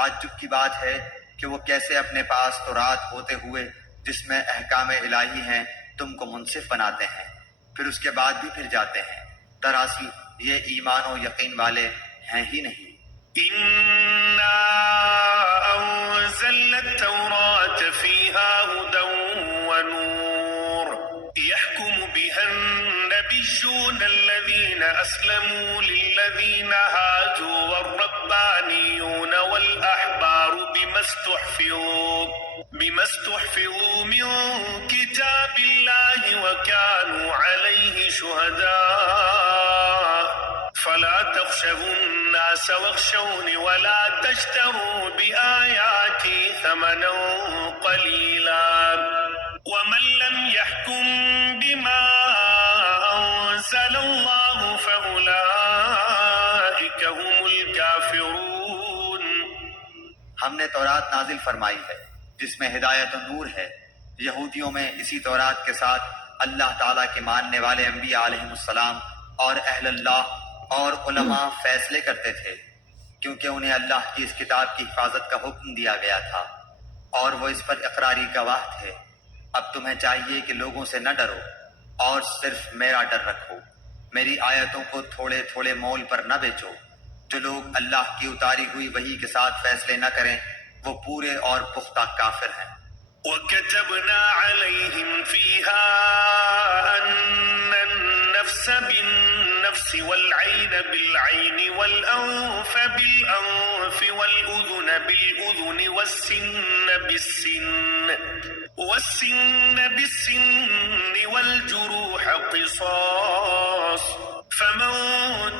تعجب کی بات ہے کہ وہ کیسے اپنے پاس تورات ہوتے ہوئے جس میں احکام الہی ہیں تم کو منصف بناتے ہیں، پھر اس کے بعد بھی پھر جاتے ہیں۔ دراصل یہ ایمان و یقین والے ہیں ہی نہیں۔ إنا أنزلنا التوراة فيها هدى ونور يحكم بها النبيون الذين أسلموا للذين هادوا والربانيون والأحبار بما استحفظوا من كتاب الله وكانوا عليه شهداء فلا تخشوا الناس واخشوني ولا تشتروا بآياتي ثمنا قليلا ومن لم يحكم بما أنزل الله فأولئك هم الكافرون۔ ہم نے تورات نازل فرمائی ہے جس میں ہدایت و نور ہے۔ یہودیوں میں اسی تورات کے ساتھ اللہ تعالیٰ کے ماننے والے انبیاء علیہم السلام اور اہل اللہ اور علماء فیصلے کرتے تھے، کیونکہ انہیں اللہ کی اس کتاب کی حفاظت کا حکم دیا گیا تھا اور وہ اس پر اقراری گواہ تھے۔ اب تمہیں چاہیے کہ لوگوں سے نہ ڈرو اور صرف میرا ڈر رکھو، میری آیتوں کو تھوڑے تھوڑے مول پر نہ بیچو۔ جو لوگ اللہ کی اتاری ہوئی وحی کے ساتھ فیصلے نہ کریں وہ پورے اور پختہ کافر ہیں۔ وَكَتَبْنَا عَلَيْهِمْ فِيهَا أَنَّ النَّفْسَ بِالنَّفْسِ وَالْعَيْنَ بِالْعَيْنِ وَالْأَنْفَ بِالْأَنْفِ وَالْأُذُنَ بِالْأُذُنِ وَالسِّنَّ بِالسِّنِّ وَالْجُرُوحَ قِصَاصٌ فَمَنْ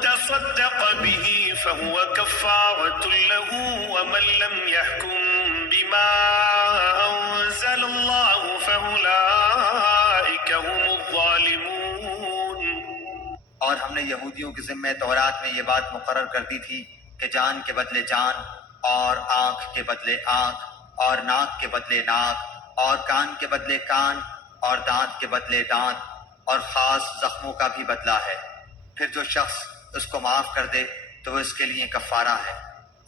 تَصَدَّقَ بِهِ فَهُوَ كَفَّارَةٌ لَهُ وَمَنْ لَمْ يَحْكُمْ بِمَا أَنزَلَ اللَّهُ فَأُولَئِكَ هُمُ الظَّالِمُونَ۔ اور ہم نے یہودیوں کے ذمہ تورات میں یہ بات مقرر کر دی تھی کہ جان کے بدلے جان اور آنکھ کے بدلے آنکھ اور ناک کے بدلے ناک اور کان کے بدلے کان اور دانت کے بدلے دانت اور خاص زخموں کا بھی بدلہ ہے۔ پھر جو شخص اس کو معاف کر دے تو وہ اس کے لیے کفارہ ہے،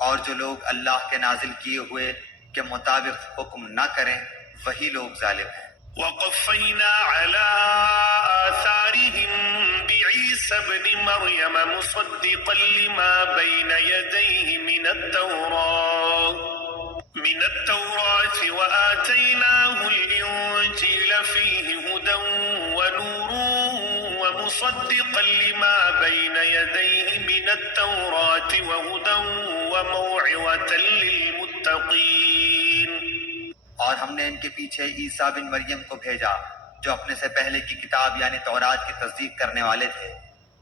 اور جو لوگ اللہ کے نازل کیے ہوئے کے مطابق حکم نہ کریں وہی لوگ ظالم ہیں۔ وَقَفَّيْنَا عَلَىٰ آثَارِهِم بِعِيسَى ابْنِ مَرْيَمَ مُصَدِّقًا لِّمَا بَيْنَ يَدَيْهِ مِنَ التَّوْرَاةِ وَآتَيْنَاهُ الْإِنجِيلَ فِيهِ هُدًى وَنُورٌ وَمُصَدِّقًا لِّمَا بَيْنَ يَدَيْهِ مِنَ التَّوْرَاةِ وَهُدًى وَمَوْعِظَةً لِّلْمُتَّقِينَ۔ اور ہم نے ان کے پیچھے عیسیٰ بن مریم کو بھیجا جو اپنے سے پہلے کی کتاب یعنی تورات کی تصدیق کرنے والے تھے،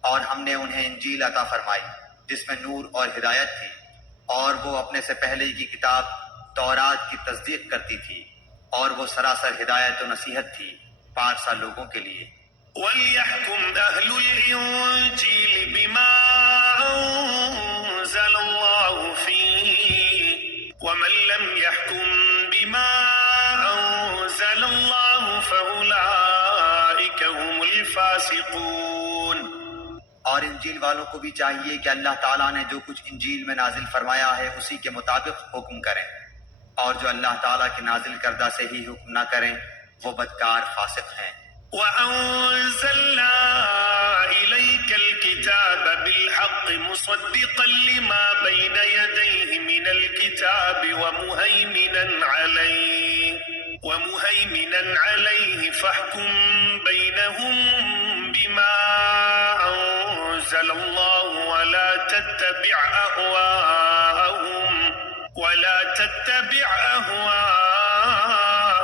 اور ہم نے انہیں انجیل عطا فرمائی جس میں نور اور ہدایت تھی، اور وہ اپنے سے پہلے کی کتاب تورات کی تصدیق کرتی تھی، اور وہ سراسر ہدایت و نصیحت تھی پارسا لوگوں کے لیے۔ وَلْيَحْكُمْ أَهْلُ الْإِنجِيلِ بِمَا أَنزَلَ اللَّهُ فِيهِ وَمَنْ لَمْ يَحْكُمْ بِمَا أَنزَلَ اللَّهُ فَأُولَئِكَ هُمُ الْفَاسِقُونَ۔ اور انجیل والوں کو بھی چاہیے کہ اللہ تعالیٰ نے جو کچھ انجیل میں نازل فرمایا ہے اسی کے مطابق حکم کریں، اور جو اللہ تعالیٰ کے نازل کردہ سے ہی حکم نہ کریں وہ بدکار فاسق ہیں۔ وَأَنزَلْنَا إِلَيْكَ الْكِتَابَ بِالْحَقِّ مُصَدِّقًا لِّمَا بَيْنَ يَدَيْهِ مِنَ الْكِتَابِ وَمُهَيْمِنًا عَلَيْهِ فَاحْكُم بَيْنَهُم بِمَا أَنزَلَ اللَّهُ وَلَا تَتَّبِعْ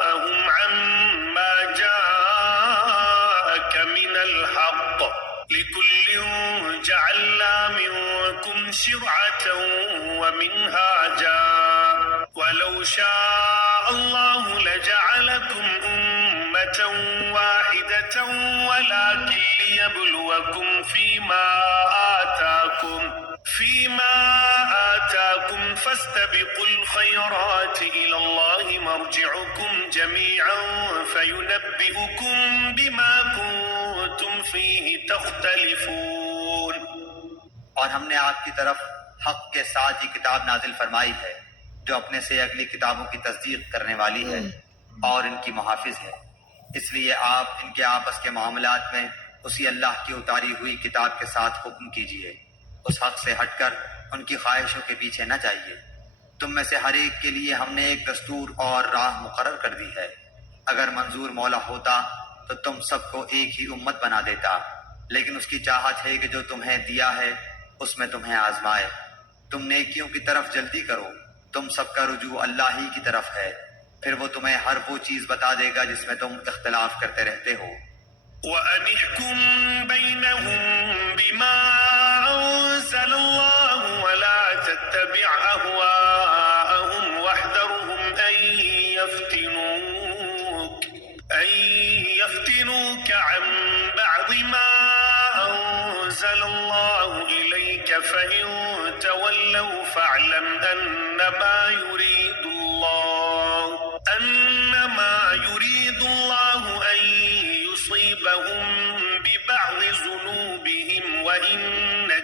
أَهْوَاءَهُمْ عَمَّا جَاءَكَ مِنَ الْحَقِّ لِكُلٍّ جَعَلْنَا مِنكُمْ شِرْعَةً وَمِنْهَاجًا وَلَوْ شَاءَ اللَّهُ لَجَعَلَكُمْ أُمَّةً وَاحِدَةً وَلَكِن لِّيَبْلُوَكُمْ فِيمَا آتَاكُمْ فَاسْتَبِقُوا الْخَيْرَاتِ إِلَى اللَّهِ مَرْجِعُكُمْ جَمِيعًا فَيُنَبِّئُكُم بِمَا كُنتُمْ فِيهِ تَخْتَلِفُونَ۔ اور ہم نے آپ کی طرف حق کے ساتھ یہ کتاب نازل فرمائی ہے جو اپنے سے اگلی کتابوں کی تصدیق کرنے والی ہے اور ان کی محافظ ہے۔ اس لیے آپ ان کے آپس کے معاملات میں اسی اللہ کی اتاری ہوئی کتاب کے ساتھ حکم کیجیے، اس حق سے ہٹ کر ان کی خواہشوں کے پیچھے نہ جائیے۔ تم میں سے ہر ایک کے لیے ہم نے ایک دستور اور راہ مقرر کر دی ہے۔ اگر منظور مولا ہوتا تو تم سب کو ایک ہی امت بنا دیتا، لیکن اس کی چاہت ہے کہ جو تمہیں دیا ہے اس میں تمہیں آزمائے۔ تم نیکیوں کی طرف جلدی کرو، تم سب کا رجوع اللہ ہی کی طرف ہے، پھر وہ تمہیں ہر وہ چیز بتا دے گا جس میں تم اختلاف کرتے رہتے ہو۔ وأن احكم بينهم بما أنزل الله ولا تتبع أهواءهم واحذرهم أن يفتنوك عن بعض ما أنزل الله إليك فإن تولوا فاعلم أنما يريد الله أن يصيبهم ببعض ذنوبهم وإن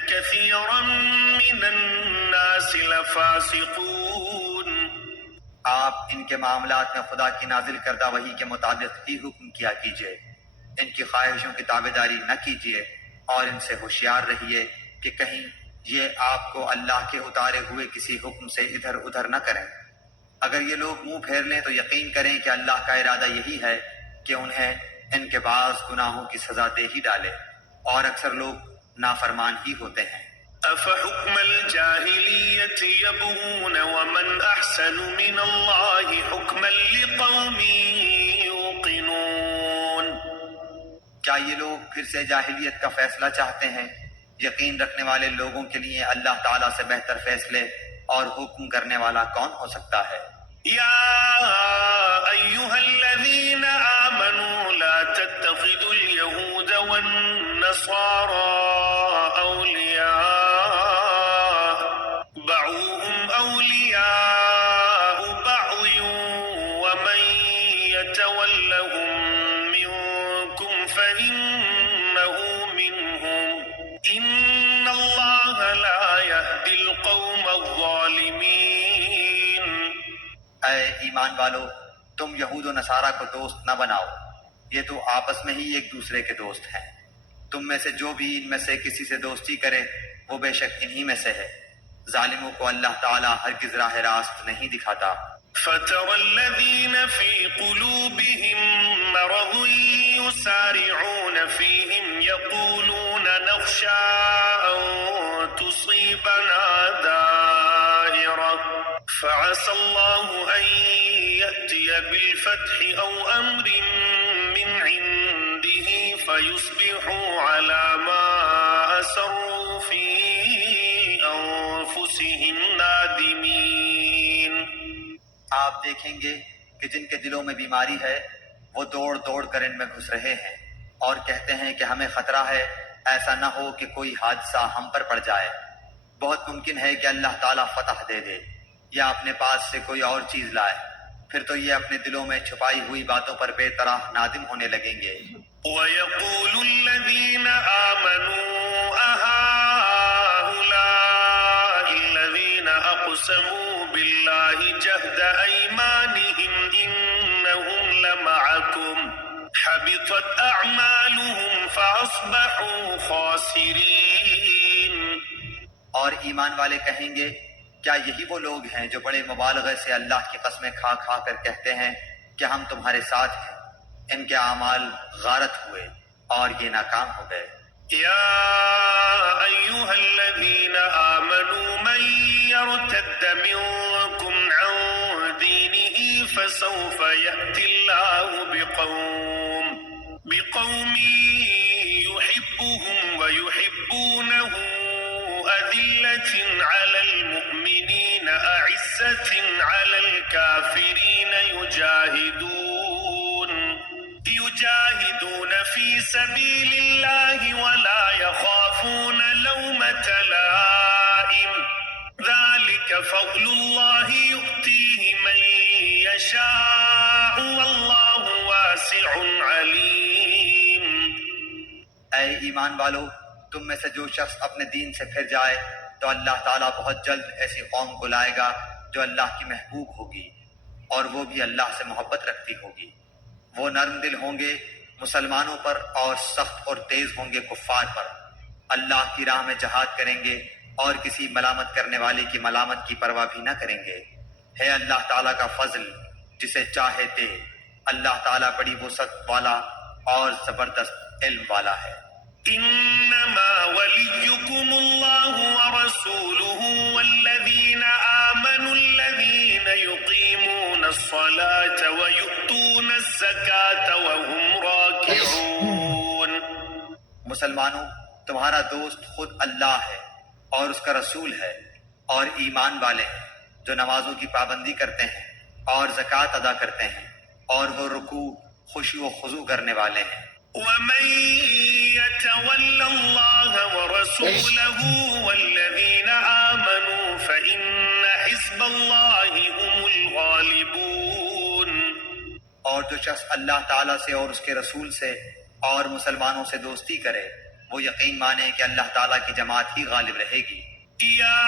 كثيرا من الناس لفاسقون۔ آپ ان کے معاملات میں خدا کی نازل کردہ وحی کے مطابق ہی حکم کیا کیجیے، ان کی خواہشوں کی تابعداری نہ کیجیے اور ان سے ہوشیار رہیے کہ کہیں یہ آپ کو اللہ کے اتارے ہوئے کسی حکم سے ادھر ادھر نہ کریں۔ اگر یہ لوگ منہ پھیر لیں تو یقین کریں کہ اللہ کا ارادہ یہی ہے کہ انہیں ان کے بعض گناہوں کی سزا دے ہی ڈالے، اور اکثر لوگ نافرمان ہی ہوتے ہیں۔ أفحكم الجاهلية يبغون ومن أحسن من الله حكما لقوم يوقنون۔ کیا یہ لوگ پھر سے جاہلیت کا فیصلہ چاہتے ہیں؟ یقین رکھنے والے لوگوں کے لیے اللہ تعالیٰ سے بہتر فیصلے اور حکم کرنے والا کون ہو سکتا ہے؟ يا أيها الذين آمنوا لا تتخذوا اليهود والنصارى أولياء بعضهم أولياء بعض ومن يتولهم منكم فإنه منهم إن الله لا يهدي القوم الظالمين۔ اے ایمان والو، تم یہود و نصارہ کو دوست نہ بناؤ، یہ تو آپس میں ہی ایک دوسرے کے دوست ہیں۔ تم میں سے جو بھی ان میں سے کسی سے دوستی کرے وہ بے شک انہی میں سے ہے۔ ظالموں کو اللہ تعالیٰ ہرگز راہ راست نہیں دکھاتا۔ فترى الذين في قلوبهم مرض يسارعون فيهم يقولون نخشى أن تصيبنا دائرة فعسى الله أن يأتي بالفتح أو أمر من عنده فيصبحوا على ما أسروا في أنفسهم نادمين۔ آپ دیکھیں گے کہ جن کے دلوں میں بیماری ہے وہ دوڑ دوڑ کر ان میں گھس رہے ہیں اور کہتے ہیں کہ ہمیں خطرہ ہے ایسا نہ ہو کہ کوئی حادثہ ہم پر پڑ جائے۔ بہت ممکن ہے کہ اللہ تعالیٰ فتح دے دے یا اپنے پاس سے کوئی اور چیز لائے، پھر تو یہ اپنے دلوں میں چھپائی ہوئی باتوں پر بے طرح نادم ہونے لگیں گے۔ وَيَقُولُ الَّذِينَ آمَنُوا أَهَٰؤُلَاءِ الَّذِينَ أَقْسَمُوا بِاللَّهِ جَهْدَ أَيْمَانِهِمْ إِنَّهُمْ لَمَعَكُمْ حَبِطَتْ أَعْمَالُهُمْ فَأَصْبَحُوا خَاسِرِينَ۔ اور ایمان والے کہیں گے کیا یہی وہ لوگ ہیں جو بڑے مبالغے سے اللہ کی قسمیں کھا کھا کر کہتے ہیں کہ ہم تمہارے ساتھ ہیں؟ ان کے اعمال غارت ہوئے اور یہ ناکام ہو گئے۔ يا أيها الذين آمنوا من يرتد منكم عن دينه فسوف يأتي الله بقوم يحبهم ويحبونه أذلة على المؤمنين أعزة على الكافرين يجاهدون في سبيل الله ولا يخافون لومة لائم ذلك فضل الله يؤتيه من يشاء والله واسع عليم۔ اے ایمان والو، تم میں سے جو شخص اپنے دین سے پھر جائے تو اللہ تعالیٰ بہت جلد ایسی قوم کو لائے گا جو اللہ کی محبوب ہوگی اور وہ بھی اللہ سے محبت رکھتی ہوگی۔ وہ نرم دل ہوں گے مسلمانوں پر اور سخت اور تیز ہوں گے کفار پر۔ اللہ کی راہ میں جہاد کریں گے اور کسی ملامت کرنے والے کی ملامت کی پرواہ بھی نہ کریں گے۔ ہے اللہ تعالیٰ کا فضل جسے چاہے دے، اللہ تعالیٰ بڑی وسعت والا اور زبردست علم والا ہے۔ انما وليكم الله ورسوله والذين آمنوا الذين يقيمون الصلاة ويؤتون الزكاة وهم راكعون۔ مسلمانوں، تمہارا دوست خود اللہ ہے اور اس کا رسول ہے، اور ایمان والے ہیں جو نمازوں کی پابندی کرتے ہیں اور زکوٰۃ ادا کرتے ہیں، اور وہ رکوع خشوع و خضوع کرنے والے ہیں۔ ومن يتول الله ورسوله والذين آمنوا فإن حزب الله هم الغالبون۔ اور جو شخص اللہ تعالیٰ سے اور اس کے رسول سے اور مسلمانوں سے دوستی کرے، وہ یقین مانے کہ اللہ تعالیٰ کی جماعت ہی غالب رہے گی۔ يا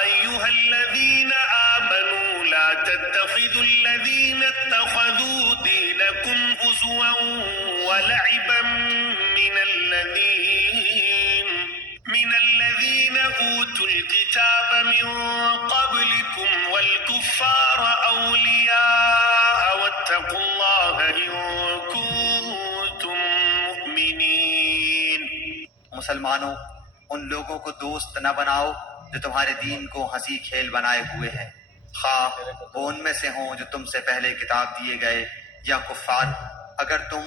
أيها الذين آمنوا لا تتخذوا الذين اتخذوا دينكم هزوا ولعبا من الذين أوتوا الكتاب من قبلكم والكفار أولياء واتقوا الله إن كنتم مؤمنين۔ مسلمانوں، ان لوگوں کو دوست نہ بناؤ جو تمہارے دین کو ہنسی کھیل بنائے ہوئے ہیں، خواہ وہ ان میں سے ہوں جو تم سے پہلے کتاب دیے گئے یا کفار۔ اگر تم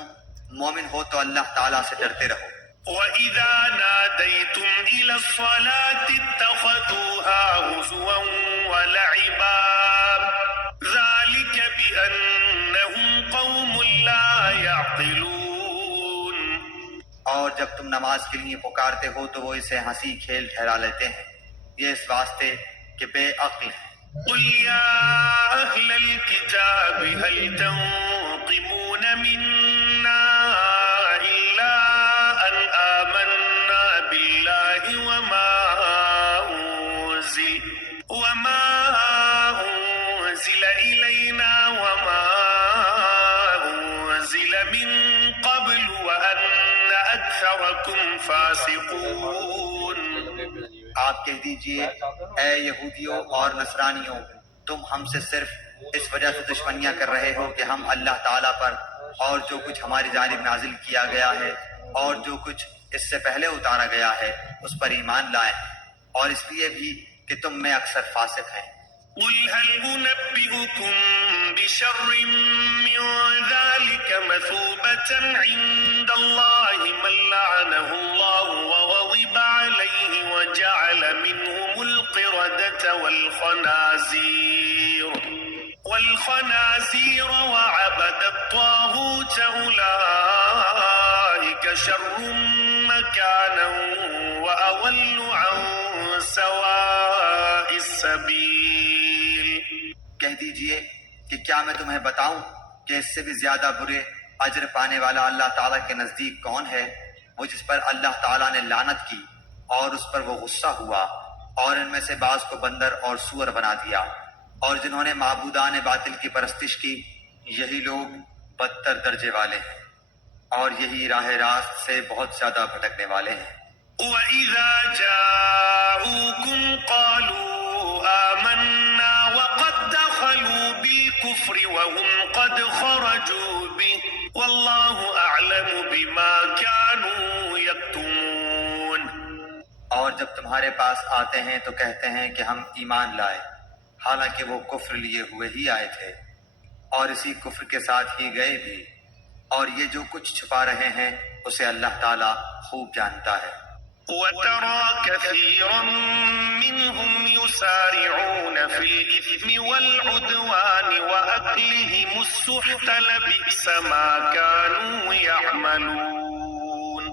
مومن ہو تو اللہ تعالیٰ سے ڈرتے رہو۔ وَإِذَا نَادَيْتُمْ إِلَى الصَّلَاةِ اتَّخَذُوهَا هُزُوًا وَلَعِبًا ذَلِكَ بِأَنَّهُمْ قَوْمٌ لَا يَعْقِلُونَ۔ اور جب تم نماز کے لیے پکارتے ہو تو وہ اسے ہنسی کھیل ٹھہرا لیتے ہیں، یہ اس واسطے کہ بے عقل ہیں۔ قُلْ يَا أَهْلَ الْكِتَابِ هَلْ تَنقِمُونَ مِنَّا إِلَّا أَنْ آمَنَّا بِاللَّهِ وَمَا أُنزِلَ إِلَيْنَا وَمَا أُنزِلَ مِن قَبْلُ وَأَنَّ أَكْثَرَكُمْ فَاسِقُونَ۔ آپ کہہ دیجئے، اے یہودیوں اور نصرانیوں، تم ہم سے صرف اس وجہ سے دشمنیاں کر رہے ہو کہ ہم اللہ تعالیٰ پر اور جو کچھ ہماری جانب نازل کیا گیا ہے اور جو کچھ اس سے پہلے اتارا گیا ہے اس پر ایمان لائے ہیں، اور اس لیے بھی کہ تم میں اکثر فاسق ہیں۔ قُلْ هَلْ أُنَبِّئُكُم بِشَرٍّ مِّن ذَلِكَ مَثُوبَةً عِندَ اللَّهِ مَن لَّعَنَهُ اللَّهُ وَغَضِبَ عَلَيْهِ وَجَعَلَ مِنْهُمُ الْقِرَدَةَ وَالْخَنَازِيرَ وَعَبَدَ الطَّاغُوتَ أُولَٰئِكَ شَرٌّ مَّكَانًا وَأَضَلُّ عَن سَوَاءِ السَّبِيلِ۔ کہہ دیجئے کہ کیا میں تمہیں بتاؤں کہ اس سے بھی زیادہ برے اجر پانے والا اللہ تعالیٰ کے نزدیک کون ہے؟ وہ جس پر اللہ تعالیٰ نے لعنت کی اور اس پر وہ غصہ ہوا، اور ان میں سے بعض کو بندر اور سور بنا دیا، اور جنہوں نے معبودان باطل کی پرستش کی، یہی لوگ بدتر درجے والے ہیں اور یہی راہ راست سے بہت زیادہ بھٹکنے والے ہیں۔ وَإِذَا جَاءُوكُمْ قَالُوا آمَنَّا وَقَدْ دَخَلُوا بِالْكُفْرِ وَهُمْ قَدْ خَرَجُوا بِهِ وَاللَّهُ أَعْلَمُ بِمَا كَانُوا يَكْتُمُونَ۔ اور جب تمہارے پاس آتے ہیں تو کہتے ہیں کہ ہم ایمان لائے، حالانکہ وہ کفر لیے ہوئے ہی آئے تھے اور اسی کفر کے ساتھ ہی گئے بھی، اور یہ جو کچھ چھپا رہے ہیں اسے اللہ تعالیٰ خوب جانتا ہے۔ وَتَرَى كَثِيرًا مِّنْهُمْ يُسَارِعُونَ فِي الْإِثْمِ وَالْعُدْوَانِ وَأَكْلِهِمُ السُّحْتَ لَبِئْسَ مَا كَانُوا يَعْمَلُونَ۔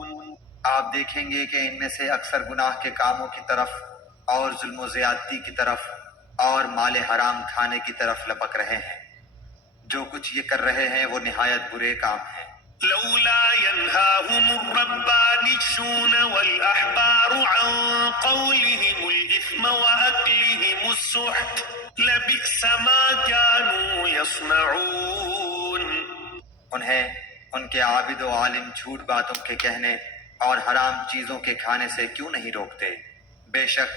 آپ دیکھیں گے کہ ان میں سے اکثر گناہ کے کاموں کی طرف اور ظلم و زیادتی کی طرف اور مال حرام کھانے کی طرف لپک رہے ہیں۔ جو کچھ یہ کر رہے ہیں وہ نہایت برے کام ہیں۔ لولا ينهاهم الربانيون والأحبار عن قولهم الإثم وأكلهم السحت لبئس ما كانوا يصنعون. انہیں ان کے عابد و عالم جھوٹ باتوں کے کہنے اور حرام چیزوں کے کھانے سے کیوں نہیں روکتے؟ بے شک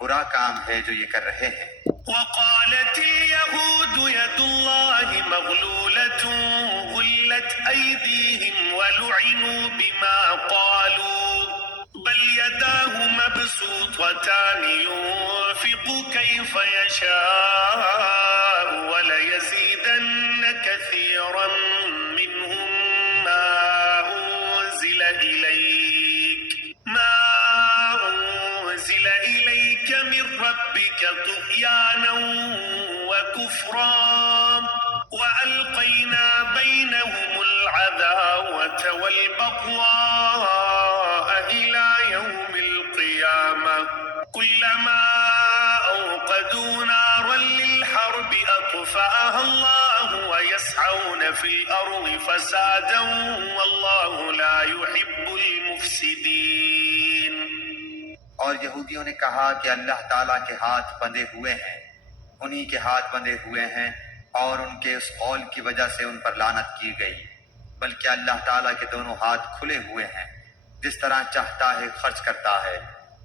برا کام ہے جو یہ کر رہے ہیں۔ وقالت اليهود يد الله مغلولة غلت أيديهم ولعنوا بما قالوا بل يداه مبسوطتان ينفق كيف يشاء وليزيدن كثيرا منهم ما أنزل إليك من ربك طغيانا وكفرا وألقينا بينهم العداوة والبغضاء إلى يوم القيامة كلما أوقدوا نارا للحرب أطفأها الله ويسعون في الأرض فسادا والله لا يحب المفسدين. اور یہودیوں نے کہا کہ اللہ تعالیٰ کے ہاتھ بندھے ہوئے ہیں، انہی کے ہاتھ بندھے ہوئے ہیں، اور ان کے اس قول کی وجہ سے ان پر لعنت کی گئی، بلکہ اللہ تعالیٰ کے دونوں ہاتھ کھلے ہوئے ہیں، جس طرح چاہتا ہے خرچ کرتا ہے،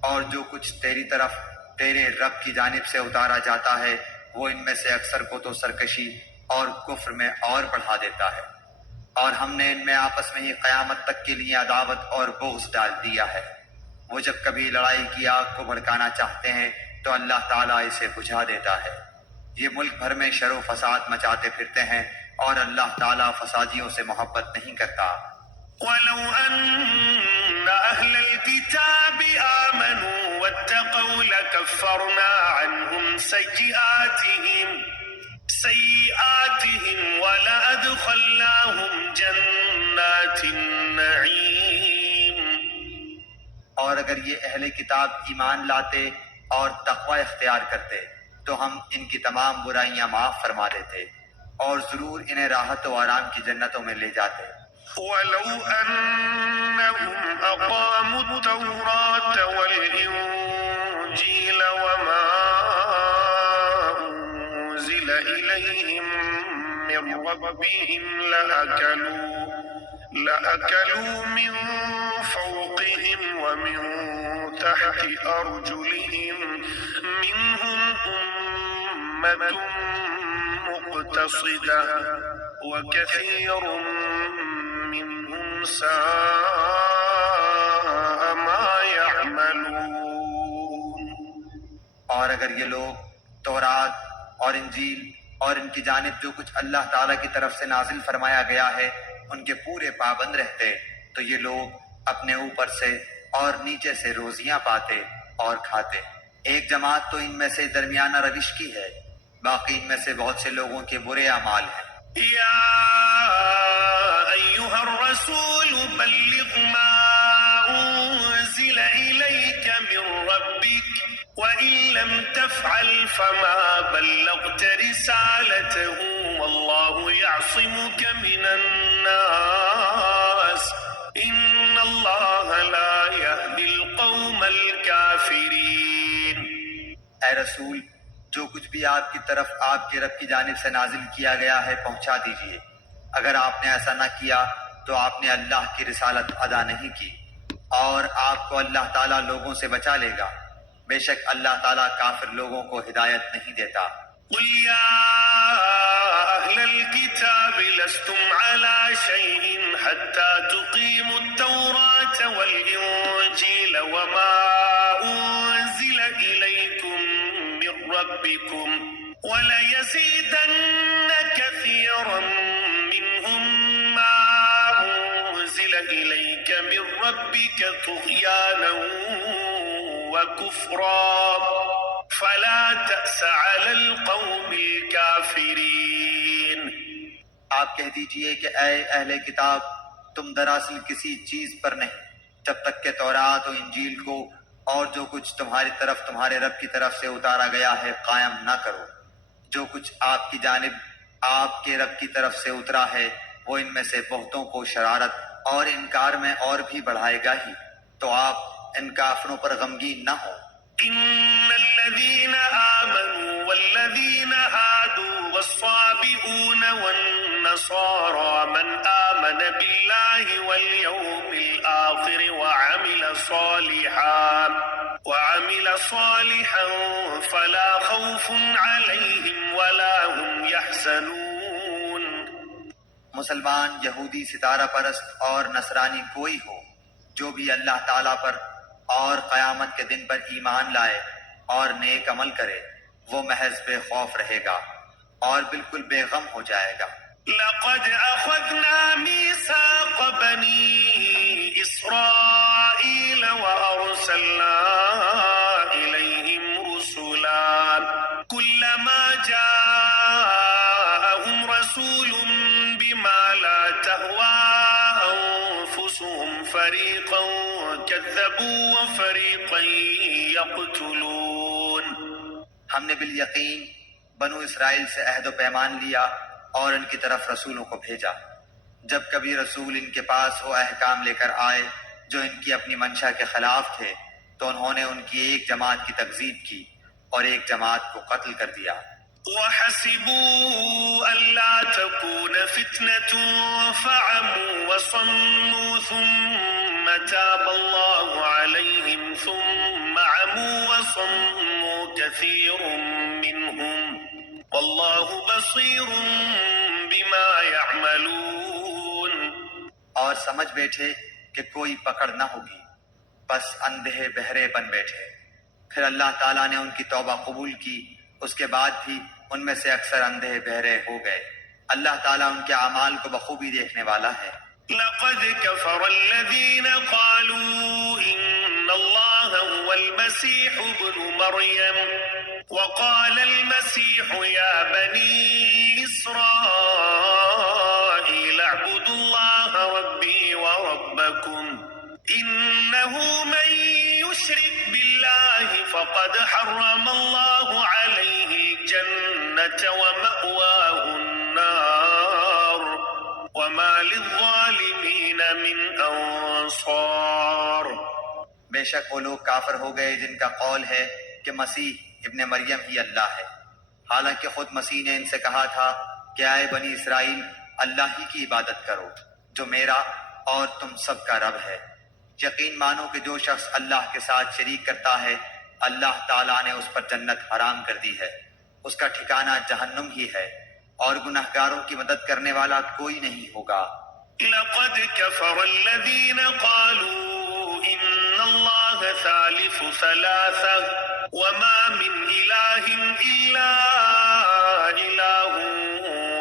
اور جو کچھ تیری طرف تیرے رب کی جانب سے اتارا جاتا ہے وہ ان میں سے اکثر کو تو سرکشی اور کفر میں اور بڑھا دیتا ہے، اور ہم نے ان میں آپس میں ہی قیامت تک کے لیے عداوت اور بغض ڈال دیا ہے۔ وہ جب کبھی لڑائی کی آگ کو بھڑکانا چاہتے ہیں تو اللہ تعالیٰ اسے بجھا دیتا ہے۔ یہ ملک بھر میں شر و فساد مچاتے پھرتے ہیں اور اللہ تعالیٰ فسادیوں سے محبت نہیں کرتا۔ وَلَوْ أَنَّ أَهْلَ الْكِتَابِ آمَنُوا وَاتَّقَوْا لَكَفَّرْنَا عَنْهُمْ سَيِّئَاتِهِمْ وَلَأَدْخَلْنَاهُمْ جَنَّاتِ النَّعِيمِ. اور اگر یہ اہل کتاب ایمان لاتے اور تقوی اختیار کرتے تو ہم ان کی تمام برائیاں معاف فرما دیتے اور ضرور انہیں راحت و آرام کی جنتوں میں لے جاتے۔ وَلَوْ أَنَّهُمْ أَقَامُوا التَّوْرَاةَ وَالْإِنْجِيلَ وَمَا أُنْزِلَ إِلَيْهِمْ مِنْ رَبِّهِمْ لَأَكَلُوا مِنْ فَوْقِهِمْ وَمِنْ تَحْتِ أَرْجُلِهِمْ مِنْهُمْ أُمَّةٌ مُقْتَصِدَةٌ وَكَثِيرٌ مِّنْهُمْ سَاءَ مَا يَعْمَلُونَ. اور اگر یہ لوگ تورات اور انجیل اور ان کی جانب جو کچھ اللہ تعالیٰ کی طرف سے نازل فرمایا گیا ہے ان کے پورے پابند رہتے تو یہ لوگ اپنے اوپر سے اور نیچے سے روزیاں پاتے اور کھاتے۔ ایک جماعت تو ان میں سے درمیانہ روش کی ہے، باقی ان میں سے بہت سے لوگوں کے برے اعمال ہیں۔ يا أيها الرسول بلغ ما أنزل إليك من ربك وإن لم تفعل فما بلغت رسالته والله يعصمك من الناس إن الله لا يهدي القوم الكافرين. اے رسول، جو کچھ بھی آپ کی طرف آپ کے رب کی جانب سے نازل کیا گیا ہے پہنچا دیجئے۔ اگر آپ نے ایسا نہ کیا تو آپ نے اللہ کی رسالت ادا نہیں کی، اور آپ کو اللہ تعالیٰ لوگوں سے بچا لے گا، بے شک اللہ تعالیٰ کافر لوگوں کو ہدایت نہیں دیتا۔ قل يا أهل الكتاب لستم على شيء حتى تقيموا التوراة والإنجيل وما أنزل إليكم من ربكم وليزيدن كثيرا منهم ما أنزل إليك من ربك طغيانا وكفرا فلا تأس على القوم الكافرين. آپ کہہ دیجئے کہ اے اہل کتاب، تم دراصل کسی چیز پر نہیں جب تک کہ تورات و انجیل کو اور جو کچھ تمہاری طرف تمہارے رب کی طرف سے اتارا گیا ہے قائم نہ کرو۔ جو کچھ آپ کی جانب آپ کے رب کی طرف سے اترا ہے وہ ان میں سے بہتوں کو شرارت اور انکار میں اور بھی بڑھائے گا ہی، تو آپ ان کافروں پر غمگین نہ ہو۔ إن الذين آمنوا والذين الذين هادوا والصابئون والنصارى من آمن بالله واليوم الآخر وعمل صالحا فلا خوف عليهم ولا هم يحزنون. مسلمان، یہودی، ستارہ پرست اور نصرانی کوئی ہو جو بھی اللہ تعالیٰ پر اور قیامت کے دن پر ایمان لائے اور نیک عمل کرے، وہ محض بے خوف رہے گا اور بالکل بے غم ہو جائے گا. لقد أخذنا ميثاق بني إسرائيل وأرسلنا إليهم رسلا كلما جاءهم رسول بما لا تهوى أنفسهم فريقا كذبوا وفريقا يقتلون. ہم نے بالیقین بنو اسرائیل سے عہد و پیمان لیا اور ان کی طرف رسولوں کو بھیجا. جب کبھی رسول ان کے پاس وہ احکام لے کر آئے جو ان کی اپنی منشا کے خلاف تھے تو انہوں نے ان کی ایک جماعت کی تکذیب کی اور ایک جماعت کو قتل کر دیا. وحسبوا ألا تكون فتنة فعموا وصموا ثم تاب الله عليهم ثم عموا وصموا كثير منهم والله بصير بما يعملون. اور سمجھ بیٹھے کہ کوئی پکڑ نہ ہوگی، بس اندھے بہرے بن بیٹھے. پھر اللہ تعالیٰ نے ان کی توبہ قبول کی، اس کے بعد بھی ان میں سے اکثر اندھے بہرے ہو گئے. اللہ تعالیٰ ان کے اعمال کو بخوبی دیکھنے والا ہے. لقد كفر الذين قالوا إن الله هو المسيح ابن مريم وقال المسيح يا بني إسرائيل اعبدوا الله ربي وربكم إنه من يشرك بالله فقد حرم الله عليه الجنة ومأواه النار وما للظالمين من انصار. بے شک وہ لوگ کافر ہو گئے جن کا قول ہے کہ مسیح ابن مریم ہی اللہ ہے، حالانکہ خود مسیح نے ان سے کہا تھا کہ اے بنی اسرائیل، اللہ ہی کی عبادت کرو جو میرا اور تم سب کا رب ہے. یقین مانو کہ جو شخص اللہ کے ساتھ شریک کرتا ہے اللہ تعالیٰ نے اس پر جنت حرام کر دی ہے، اس کا ٹھکانہ جہنم ہی ہے اور گنہگاروں کی مدد کرنے والا کوئی نہیں ہوگا. لقد كفر الذين قالوا إن الله ثالث ثلاثة وما من إله إلا إله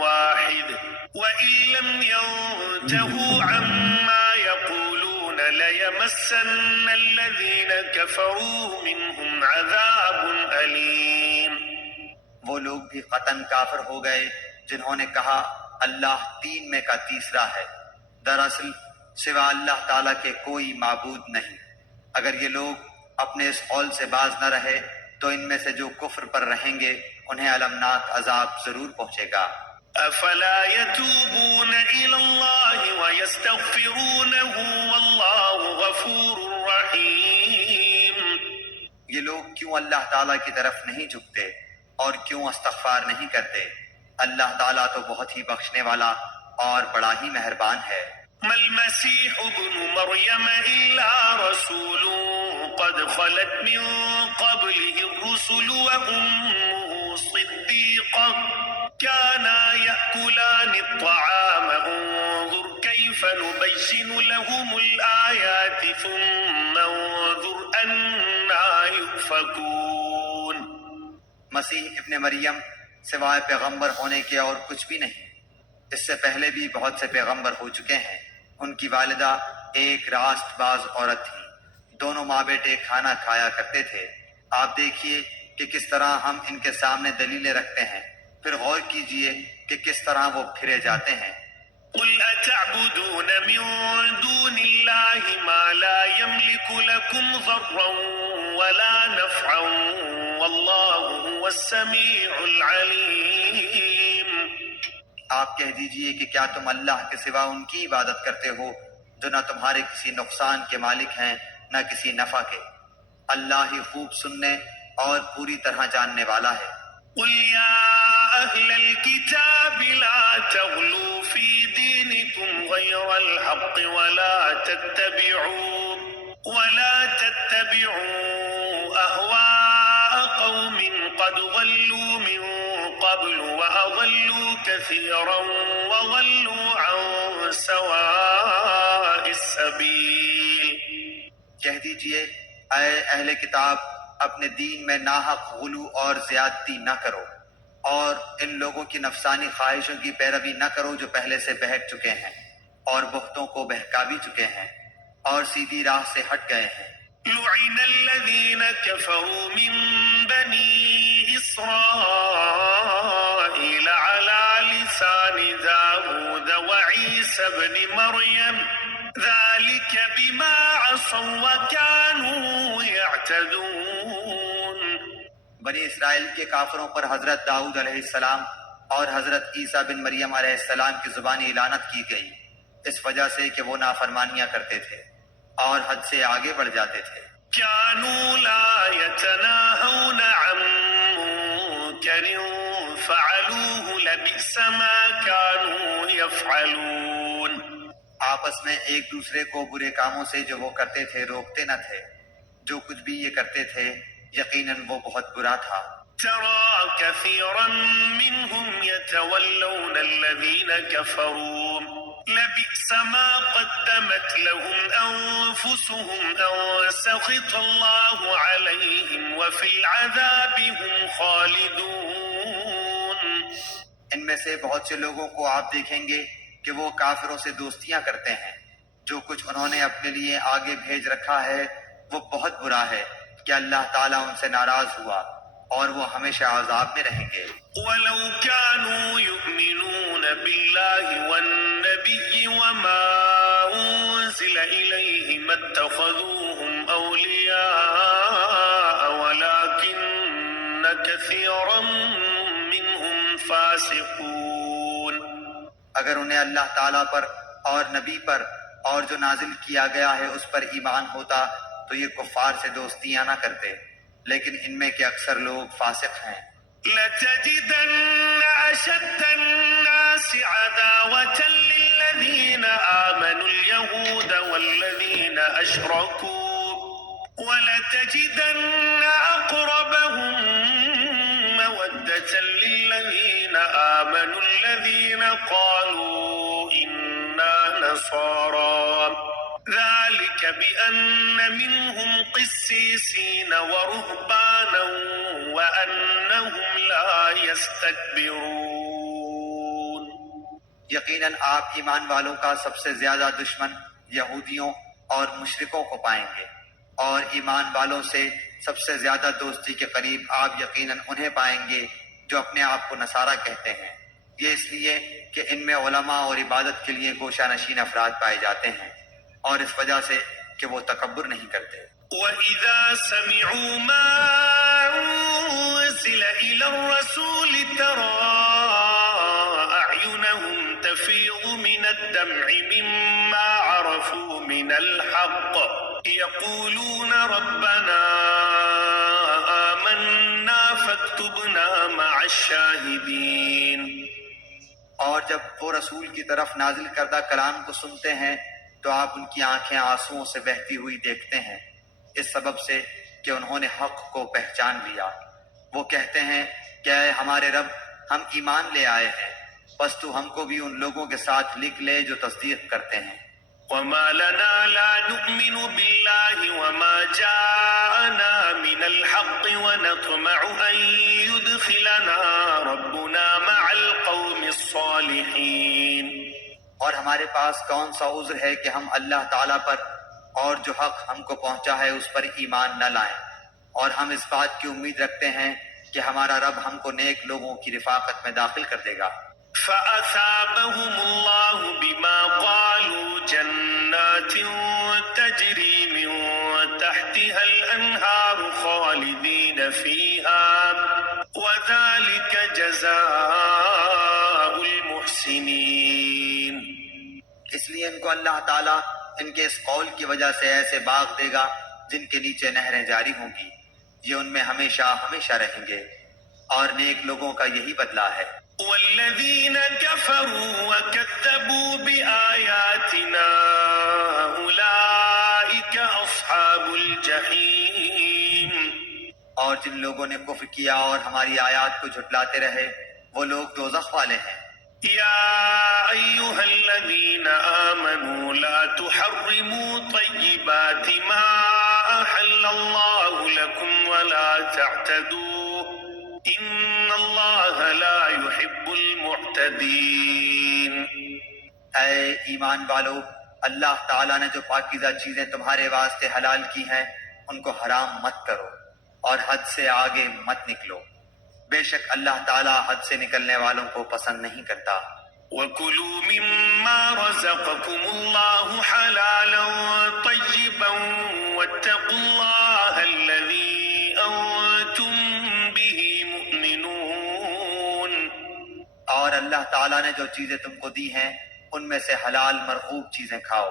واحد وإن لم ينتهوا عما يقولون ليمسن الذين كفروا منهم عذاب أليم. وہ لوگ بھی قطعاً کافر ہو گئے جنہوں نے کہا اللہ تین میں کا تیسرا ہے. دراصل سوا اللہ تعالیٰ کے کوئی معبود نہیں. اگر یہ لوگ اپنے اس قول سے باز نہ رہے تو ان میں سے جو کفر پر رہیں گے انہیں المناک عذاب ضرور پہنچے گا. افلا يتوبون الى الله ويستغفرونه والله غفور رحيم. یہ لوگ کیوں اللہ تعالیٰ کی طرف نہیں جھکتے اور کیوں استغفار نہیں کرتے؟ اللہ تعالیٰ تو بہت ہی بخشنے والا اور بڑا ہی مہربان ہے. ما المسيح ابن مريم إلا رسول قد خلت من قبله الرسل وأمه صديقة كانا يأكلان الطعام انظر كيف نبين لهم الآيات ثم انظر أنا يؤفكون. مسیح ابن مریم سوائے پیغمبر ہونے کے اور کچھ بھی نہیں. اس سے پہلے بھی بہت سے پیغمبر ہو چکے ہیں. ان کی والدہ ایک راست باز عورت تھی. دونوں ماں بیٹے کھانا کھایا کرتے تھے. آپ دیکھیے کہ کس طرح ہم ان کے سامنے دلیلیں رکھتے ہیں، پھر غور کیجئے کہ کس طرح وہ پھرے جاتے ہیں. قل أتعبدون من دون الله ما لا يملك لكم ضرا ولا نفعا والله هو السميع العليم. آپ کہہ دیجئے کہ کیا تم اللہ کے سوا ان کی عبادت کرتے ہو جو نہ تمہارے کسی نقصان کے مالک ہیں نہ کسی نفع کے. اللہ ہی خوب سننے اور پوری طرح جاننے والا ہے. قل يا أهل الكتاب لا تغلوا في دينكم غير الحق ولا تتبعوا أهواء قوم قد ضلوا من قبل وأضلوا كثيرا وضلوا عن سواء السبيل. کہہ دیجئے اے اہل کتاب اپنے دین میں ناحق غلو اور زیادتی نہ کرو، اور ان لوگوں کی نفسانی خواہشوں کی پیروی نہ کرو جو پہلے سے بہک چکے ہیں اور بہتوں کو بہکا بھی چکے ہیں اور سیدھی راہ سے ہٹ گئے ہیں۔ لعن الذين كفروا من بني إسرائيل على لسان داود وعيسى بن مريم ذلك بما عصوا وكانوا يعتدون۔ بنی اسرائیل کے کافروں پر حضرت داؤد علیہ السلام اور حضرت عیسیٰ بن مریم علیہ السلام کی زبانی لعنت کی گئی، اس وجہ سے کہ وہ نافرمانیاں کرتے تھے اور حد سے آگے بڑھ جاتے تھے۔ كانوا لا يتناهون عن منكر فعلوه لبئس ما كانوا يفعلون۔ آپس میں ایک دوسرے کو برے کاموں سے جو وہ کرتے تھے روکتے نہ تھے، جو کچھ بھی یہ کرتے تھے یقیناً وہ بہت برا تھا۔ ترى كثيرا منهم يتولون الذين كفروا لبئس ما قدمت لهم أنفسهم أن سخط الله عليهم وفي العذاب هم خالدون۔ ان میں سے بہت سے لوگوں کو آپ دیکھیں گے کہ وہ کافروں سے دوستیاں کرتے ہیں، جو کچھ انہوں نے اپنے لیے آگے بھیج رکھا ہے وہ بہت برا ہے کہ اللہ تعالیٰ ان سے ناراض ہوا اور وہ ہمیشہ عذاب میں رہیں گے۔ ولو كانوا يؤمنون بالله والنبي وما أنزل إليه ما اتخذوهم أولياء ولكن كثيرا منهم فاسقون۔ اگر انہیں اللہ تعالیٰ پر اور نبی پر اور جو نازل کیا گیا ہے اس پر ایمان ہوتا تو یہ کفار سے دوستیاں نہ کرتے، لیکن ان میں کے اکثر لوگ فاسق ہیں۔ لَتَجِدَنَّ أَشَدَّ النَّاسِ عَدَاوَةً لِلَّذِينَ آمَنُوا الْيَهُودَ وَالَّذِينَ أَشْرَكُوا وَلَتَجِدَنَّ أَقْرَبَهُم مَّوَدَّةً لِلَّذِينَ آمَنُوا الَّذِينَ قَالُوا إِنَّا نَصَارَىٰ ذلك بأن منهم قسيسين ورهبانا وأنهم لا يستكبرون۔ یقیناً آپ ایمان والوں کا سب سے زیادہ دشمن یہودیوں اور مشرکوں کو پائیں گے، اور ایمان والوں سے سب سے زیادہ دوستی کے قریب آپ یقیناً انہیں پائیں گے جو اپنے آپ کو نصارہ کہتے ہیں، یہ اس لیے کہ ان میں علماء اور عبادت کے لیے گوشہ نشین افراد پائے جاتے ہیں اور اس وجہ سے کہ وہ تکبر نہیں کرتے۔ وَإِذَا سَمِعُوا مَا أُنزِلَ إِلَى الرَّسُولِ تَرَىٰ أَعْيُنَهُمْ تَفِيضُ مِنَ الدَّمْعِ مِمَّا عَرَفُوا مِنَ الْحَقِّ يَقُولُونَ رَبَّنَا آمَنَّا فَاكْتُبْنَا مَعَ الشَّاهِدِينَ۔ اور جب وہ رسول کی طرف نازل کردہ کلام کو سنتے ہیں تو آپ ان کی آنکھیں آنسوؤں سے بہتی ہوئی دیکھتے ہیں، اس سبب سے کہ انہوں نے حق کو پہچان لیا۔ وہ کہتے ہیں کہ اے ہمارے رب، ہم ایمان لے آئے ہیں، بس تو ہم کو بھی ان لوگوں کے ساتھ لکھ لے جو تصدیق کرتے ہیں۔ وَمَا لَنَا لَا نُؤْمِنُ بِاللَّهِ وَمَا جَاءَنَا مِنَ الْحَقِّ وَنَطْمَعُ أَن يُدْخِلَنَا رَبُّنَا مَعَ الْقَوْمِ الصَّالِحِينَ۔ اور ہمارے پاس کون سا عذر ہے کہ ہم اللہ تعالیٰ پر اور جو حق ہم کو پہنچا ہے اس پر ایمان نہ لائیں، اور ہم اس بات کی امید رکھتے ہیں کہ ہمارا رب ہم کو نیک لوگوں کی رفاقت میں داخل کر دے گا۔ فَأَثَابَهُمُ اللَّهُ بِمَا قَالُوا جَنَّاتٍ تَجْرِي مِن تَحْتِهَا الْأَنْهَارُ خَالِدِينَ فِيهَا وَذَلِكَ جَزَاءُ الْمُحْسِنِينَ۔ اس لیے ان کو اللہ تعالیٰ ان کے اس قول کی وجہ سے ایسے باغ دے گا جن کے نیچے نہریں جاری ہوں گی، یہ ان میں ہمیشہ ہمیشہ رہیں گے، اور نیک لوگوں کا یہی بدلہ ہے۔ والذين كفروا وكذبوا بآياتنا أولئك أصحاب الجحيم۔ اور جن لوگوں نے کفر کیا اور ہماری آیات کو جھٹلاتے رہے وہ لوگ دوزخ والے ہیں۔ يا أيها الذين آمنوا لا تحرموا طيبات ما أحل الله لكم ولا تعتدوا إن الله لا يحب المعتدين۔ اے ایمان والو، اللہ تعالیٰ نے جو پاکیزہ چیزیں تمہارے واسطے حلال کی ہیں ان کو حرام مت کرو اور حد سے آگے مت نکلو، بے شک اللہ تعالیٰ حد سے نکلنے والوں کو پسند نہیں کرتا۔ وَكُلُوا مِمَّا رَزَقَكُمُ اللَّهُ حَلَالًا طَيِّبًا وَاتَّقُوا اللَّهَ الَّذِي أَنتُم بِهِ مُؤْمِنُونَ۔ اور اللہ تعالیٰ نے جو چیزیں تم کو دی ہیں ان میں سے حلال مرغوب چیزیں کھاؤ،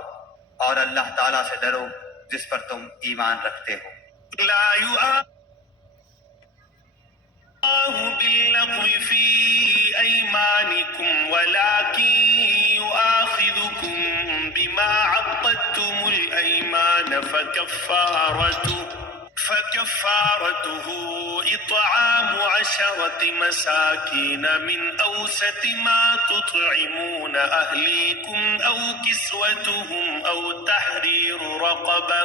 اور اللہ تعالیٰ سے ڈرو جس پر تم ایمان رکھتے ہو۔ لا يؤاخذكم الله باللغو في أيمانكم ولكن يؤاخذكم بما عقدتم الأيمان فكفارته إطعام 10 مساكين من أوسط ما تطعمون أهليكم أو كسوتهم أو تحرير رقبة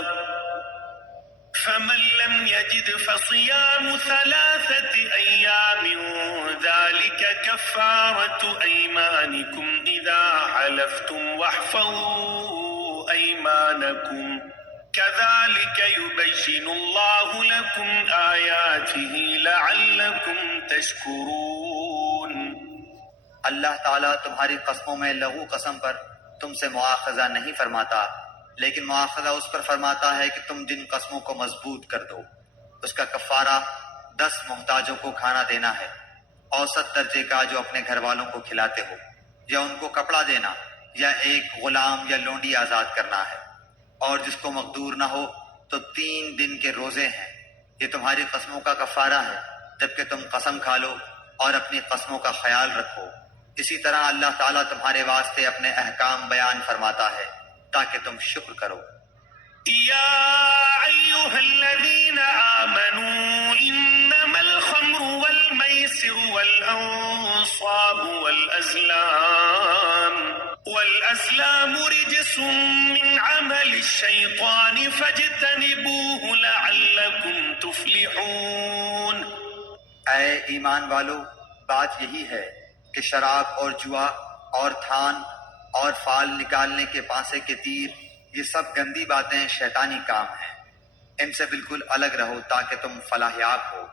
فمن لم يجد فصيام 3 أيام ذلك كفارة أيمانكم إذا حلفتم واحفظوا أيمانكم كذلك يبين الله لكم آياته لعلكم تشكرون۔ اللہ تعالیٰ تمہاری قسموں میں لغو قسم پر تم سے مواخذہ نہیں فرماتا، لیکن مواخذہ اس پر فرماتا ہے کہ تم جن قسموں کو مضبوط کر دو اس کا کفارہ 10 محتاجوں کو کھانا دینا ہے، اوسط درجے کا جو اپنے گھر والوں کو کھلاتے ہو، یا ان کو کپڑا دینا، یا ایک غلام یا لونڈی آزاد کرنا ہے، اور جس کو مقدور نہ ہو تو 3 دن کے روزے ہیں۔ یہ تمہاری قسموں کا کفارہ ہے جبکہ تم قسم کھا لو اور اپنی قسموں کا خیال رکھو۔ اسی طرح اللہ تعالیٰ تمہارے واسطے اپنے احکام بیان فرماتا ہے تاکہ تم شکر کرو۔ يا أيها الذين آمنوا إنما الخمر والميسر والأنصاب والأزلام رجس من عمل الشيطان فاجتنبوه لعلكم تفلحون۔ اے ایمان والو، بات یہی ہے کہ شراب اور جوا اور تھان اور فال نکالنے کے پانسے کے تیر یہ سب گندی باتیں شیطانی کام ہیں، ان سے بالکل الگ رہو تاکہ تم فلاح یاب ہو۔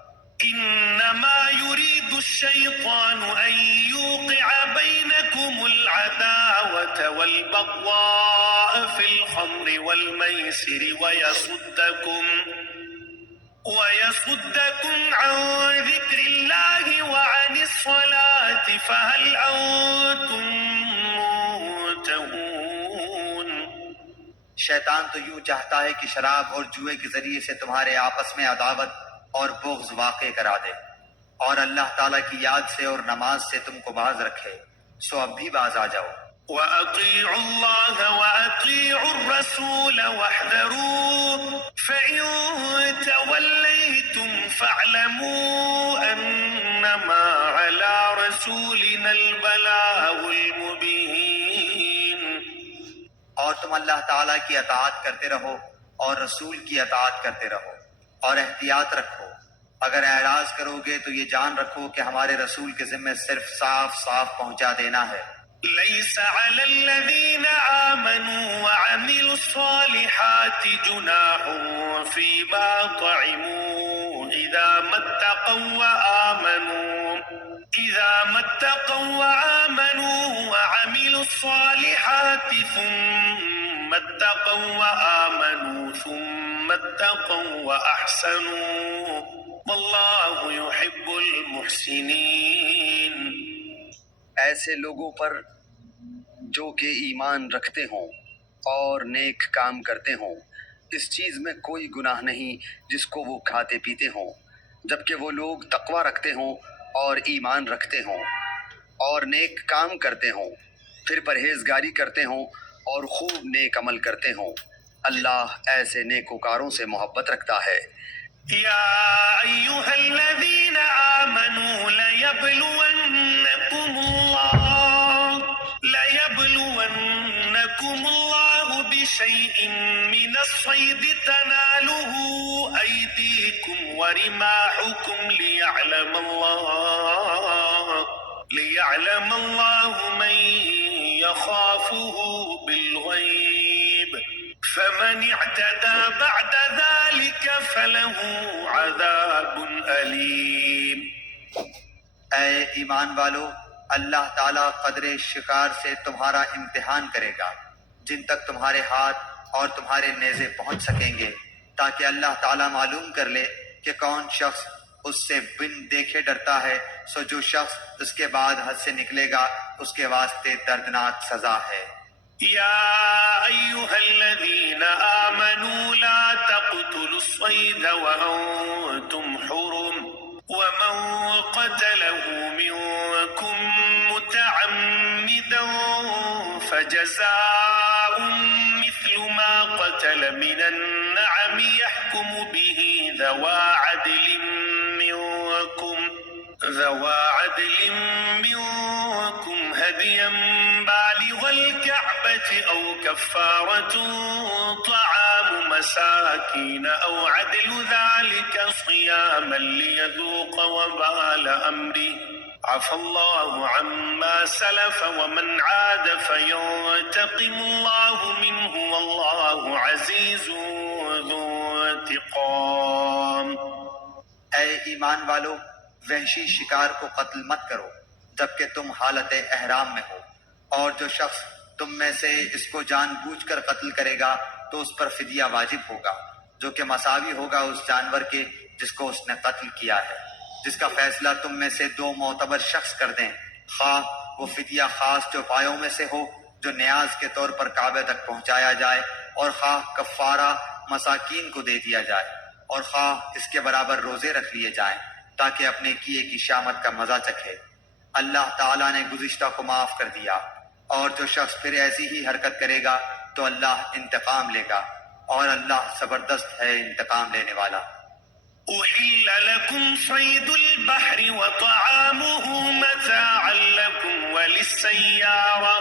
انما يريد الشيطان ان يوقع بينكم العداوة والبغضاء في الخمر والميسر ويصدكم عن ذكر الله وعن الصلاة فهل أنتم منتهون۔ شیطان تو یوں چاہتا ہے کہ شراب اور جوئے کے ذریعے سے تمہارے آپس میں عداوت اور بغض واقع کرا دے، اور اللہ تعالیٰ کی یاد سے اور نماز سے تم کو باز رکھے، سو اب بھی باز آ جاؤ۔ وَأَطِيعُوا اللَّهَ وَأَطِيعُوا الرَّسُولَ وَاحْذَرُوا فَإِن تَوَلَّيْتُمْ فَاعْلَمُوا أَنَّمَا عَلَى رَسُولِنَا الْبَلَاغُ الْمُبِينُ۔ اور تم اللہ تعالیٰ کی اطاعت کرتے رہو اور رسول کی اطاعت کرتے رہو، اور احتیاط رکھو، اگر اعراض کرو گے تو یہ جان رکھو کہ ہمارے رسول کے ذمہ صرف صاف صاف پہنچا دینا ہے۔ ليس على الذين آمنوا وعملوا الصالحات جناح فيما طعموا إذا ما اتقوا وآمنوا وعملوا الصالحات ثم اتقوا وأحسنوا والله يحب المحسنين۔ ایسے لوگوں پر جو کہ ایمان رکھتے ہوں اور نیک کام کرتے ہوں، اس چیز میں کوئی گناہ نہیں جس کو وہ کھاتے پیتے ہوں، جبکہ وہ لوگ تقوی رکھتے ہوں اور ایمان رکھتے ہوں اور نیک کام کرتے ہوں، پھر پرہیزگاری کرتے ہوں اور خوب نیک عمل کرتے ہوں۔ اللہ ایسے نیکوکاروں سے محبت رکھتا ہے۔ يا أيها الذين آمنوا ليبلونكم الله بشيء من الصيد تناله أيديكم ورماحكم ليعلم الله من يخافه بالغيب فمن اعتدى بعد ذلك فله عذاب أليم۔ اے ایمان والو، اللہ تعالیٰ قدر شکار سے تمہارا امتحان کرے گا جن تک تمہارے ہاتھ اور تمہارے نیزے پہنچ سکیں گے، تاکہ اللہ تعالیٰ معلوم کر لے کہ کون شخص اس سے بن دیکھے ڈرتا ہے، سو جو شخص اس کے بعد حد سے نکلے گا اس کے واسطے دردناک سزا ہے۔ يا أيها الذين آمنوا لا تقتلوا الصيد وأنتم حرم ومن قتله منكم متعمدا فجزاء مثل ما قتل من النعم يحكم به ذوى عدل منكم هديا بالغ الكعبة أو كفارة طعام مساكين أو عدل ذلك صياما ليذوق وبال أمره عفى الله عما سلف ومن عاد فينتقم الله منه والله عزيز ذو انتقام۔ اے ایمان والو، وحشی شکار کو قتل مت کرو جبکہ تم حالت احرام میں ہو، اور جو شخص تم میں سے اس کو جان بوجھ کر قتل کرے گا تو اس پر فدیہ واجب ہوگا، جو کہ مساوی ہوگا اس جانور کے جس کو اس نے قتل کیا ہے، جس کا فیصلہ تم میں سے دو معتبر شخص کر دیں، خواہ وہ فدیہ خاص چوپایوں میں سے ہو جو نیاز کے طور پر کعبے تک پہنچایا جائے، اور خواہ کفارہ مساکین کو دے دیا جائے، اور خواہ اس کے برابر روزے رکھ لیے جائیں تاکہ اپنے کیے کی شامت کا مزہ چکھے۔ اللہ تعالیٰ نے گزشتہ کو معاف کر دیا، اور جو شخص پھر ایسی ہی حرکت کرے گا تو اللہ انتقام لے گا، اور اللہ زبردست ہے انتقام لینے والا۔ أحل لكم صيد البحر وطعامه متاعا لكم وللسيارة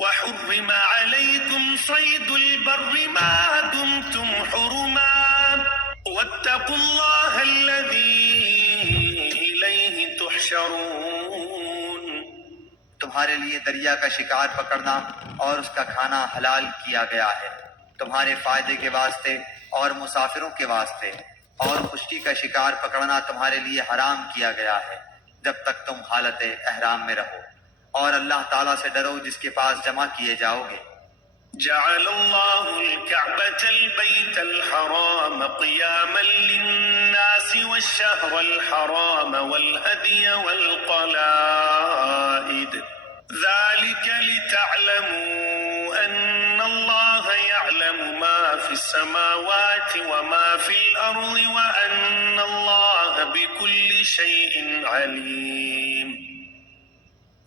وحرم عليكم صيد البر ما دمتم حرما واتقوا الله الذي إليه تحشرون۔ تمہارے لیے دریا کا شکار پکڑنا اور اس کا کھانا حلال کیا گیا ہے تمہارے فائدے کے واسطے اور مسافروں کے واسطے، اور خشکی کا شکار پکڑنا تمہارے لیے حرام کیا گیا ہے جب تک تم حالت احرام میں رہو، اور اللہ تعالیٰ سے ڈرو جس کے پاس جمع کیے جاؤ گے۔ جعل الله الكعبة البيت الحرام قياما للناس والشهر الحرام والهدي والقلائد ذلك لتعلموا أن الله يعلم ما في السماوات وما في الأرض وأن الله بكل شيء عليم۔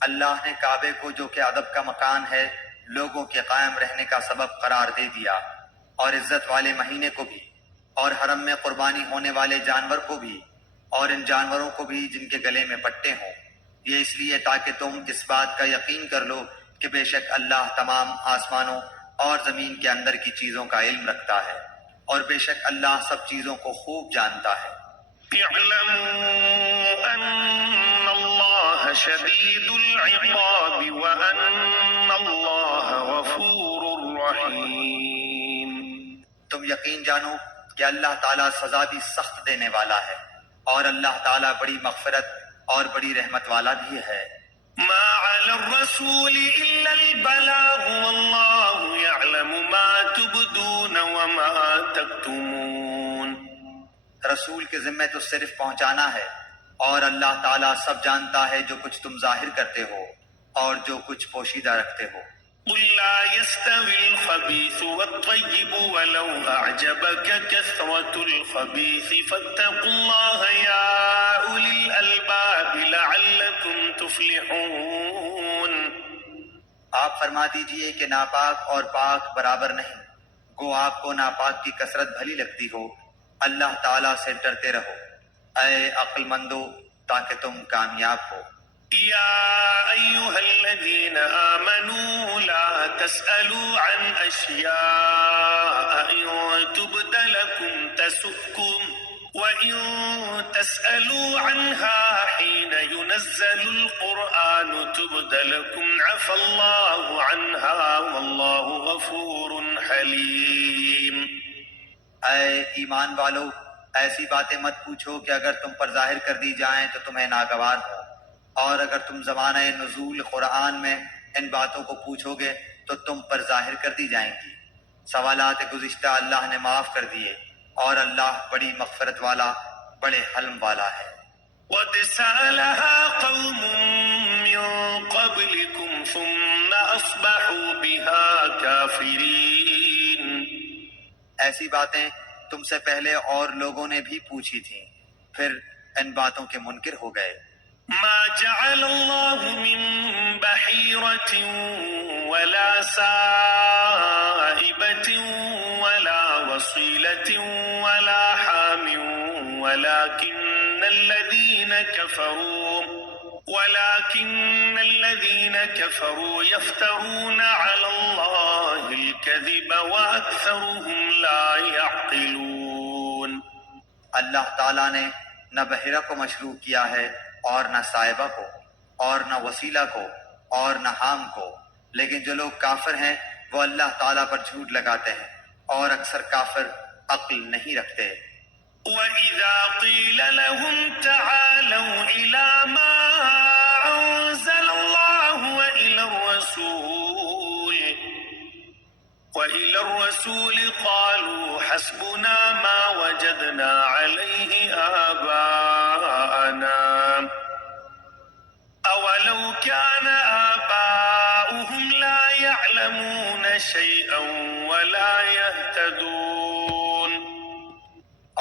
اللہ نے کعبے کو جو کہ ادب کا مکان ہے لوگوں کے قائم رہنے کا سبب قرار دے دیا، اور عزت والے مہینے کو بھی، اور حرم میں قربانی ہونے والے جانور کو بھی، اور ان جانوروں کو بھی جن کے گلے میں پٹے ہوں، یہ اس لیے تاکہ تم اس بات کا یقین کر لو کہ بے شک اللہ تمام آسمانوں اور زمین کے اندر کی چیزوں کا علم رکھتا ہے، اور بے شک اللہ سب چیزوں کو خوب جانتا ہے۔ اعلموا ان اللہ شدید العقاب وان اللہ غفور رحیم۔ تم یقین جانو کہ اللہ تعالیٰ سزا بھی سخت دینے والا ہے، اور اللہ تعالیٰ بڑی مغفرت اور بڑی رحمت والا بھی ہے۔ ما علی الرسول الا البلاغ واللہ یعلم ما تبدون وما تکتمون۔ رسول کے ذمہ تو صرف پہنچانا ہے، اور اللہ تعالیٰ سب جانتا ہے جو کچھ تم ظاہر کرتے ہو اور جو کچھ پوشیدہ رکھتے ہو۔ قل لا يستوي الخبيث والطيب ولو أعجبك كثرة الخبيث فاتقوا الله يا أولي الألباب لعلكم تفلحون. آپ فرما دیجئے کہ ناپاک اور پاک برابر نہیں، گو آپ کو ناپاک کی کثرت بھلی لگتی ہو، اللہ تعالیٰ سے ڈرتے رہو اے عقل مندو تاکہ تم کامیاب ہو۔ يا أيها الذين آمنوا لا تسألوا عن أشياء إن تبد لكم تسؤكم وإن تسألوا عنها حين ينزل القرآن تبد لكم عفى الله عنها والله غفور حليم. اے ایمان والو، ایسی باتیں مت پوچھو کہ اگر تم پر ظاہر کر دی جائیں تو تمہیں ناگوار ہو، اور اگر تم زمانہ نزول قرآن میں ان باتوں کو پوچھو گے تو تم پر ظاہر کر دی جائیں گی۔ سوالات گزشتہ اللہ نے معاف کر دیے، اور اللہ بڑی مغفرت والا، بڑے حلم والا ہے۔ قد سألها قوم من قبلكم ثم أصبحوا بها كافرين. ایسی باتیں تم سے پہلے اور لوگوں نے بھی پوچھی تھیں، پھر ان باتوں کے منکر ہو گئے۔ ما جعل الله من بحيرة ولا سائبة ولا وصيلة ولا حام ولكن الذين كفروا يفترون على الله الكذب وأكثرهم لا يعقلون. اللہ تعالیٰ نے نہ بحیرہ کو مشروع کیا ہے اور نہ صائبہ کو اور نہ وسیلہ کو اور نہ حام کو، لیکن جو لوگ کافر ہیں وہ اللہ تعالیٰ پر جھوٹ لگاتے ہیں، اور اکثر کافر عقل نہیں رکھتے۔ وَإِذَا قِيلَ لَهُمْ تَعَالَوْا إِلَى مَا أَنزَلَ اللَّهُ وَإِلَى الرَّسُولِ قَالُوا حَسْبُنَا مَا وَجَدْنَا عَلَيْهِ آبَاءَنَا أَوَلَوْ كَانَ آبَاؤُهُمْ لَا يَعْلَمُونَ شَيْئًا وَلَا يَهْتَدُونَ.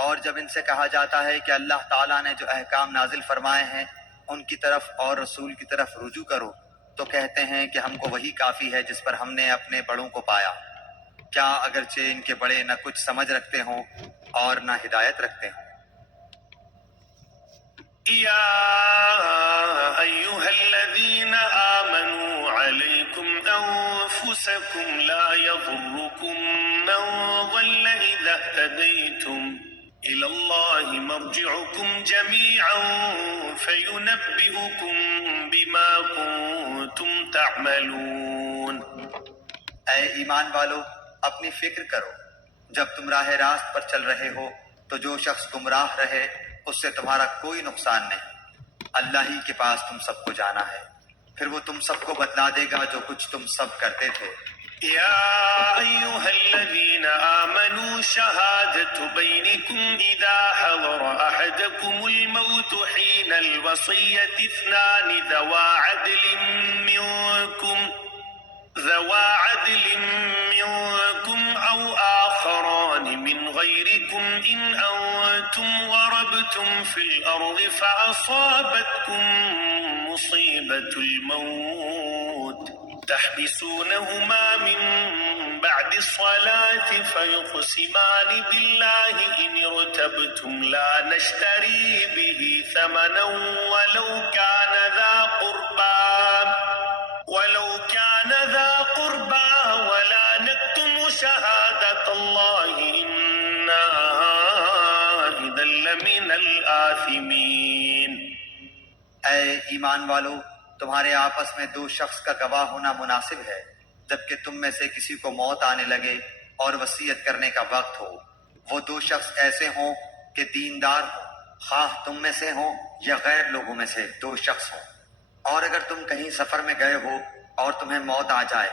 اور جب ان سے کہا جاتا ہے کہ اللہ تعالیٰ نے جو احکام نازل فرمائے ہیں ان کی طرف اور رسول کی طرف رجوع کرو، تو کہتے ہیں کہ ہم کو وہی کافی ہے جس پر ہم نے اپنے بڑوں کو پایا، کیا اگرچہ ان کے بڑے نہ کچھ سمجھ رکھتے ہوں اور نہ ہدایت رکھتے ہوں۔ يا أيها الذين آمنوا عليكم أنفسكم لا يضركم من ضل إذا اهتديتم إلى الله مرجعكم جميعا فينبئكم بما كنتم تعملون. اے ایمان والو، اپنی فکر کرو، جب تم راہ راست پر چل رہے ہو تو جو شخص گمراہ رہے اس سے تمہارا کوئی نقصان نہیں، اللہ ہی کے پاس تم سب کو جانا ہے، پھر وہ تم سب کو بتلا دے گا جو کچھ تم سب کرتے تھے۔ يا أيها الذين آمنوا شهادة بينكم إذا حضر أحدكم الموت حين الوصية اثنان ذوا عدل منكم أو آخران من غيركم إن أنتم ضربتم في الأرض فأصابتكم مصيبة الموت تحبسونهما من بعد الصلاة فيقسمان بالله إن ارتبتم لا نشتري به ثمنا ولو كان ذا قربى ولا نكتم شهادة الله إنا إذا لمن الآثمين. اے ایمان والو، تمہارے آپس میں دو شخص کا گواہ ہونا مناسب ہے، جبکہ تم میں سے کسی کو موت آنے لگے اور وصیت کرنے کا وقت ہو، وہ دو شخص ایسے ہوں کہ دیندار ہوں، خواہ تم میں سے ہوں یا غیر لوگوں میں سے دو شخص ہوں۔ اور اگر تم کہیں سفر میں گئے ہو اور تمہیں موت آ جائے،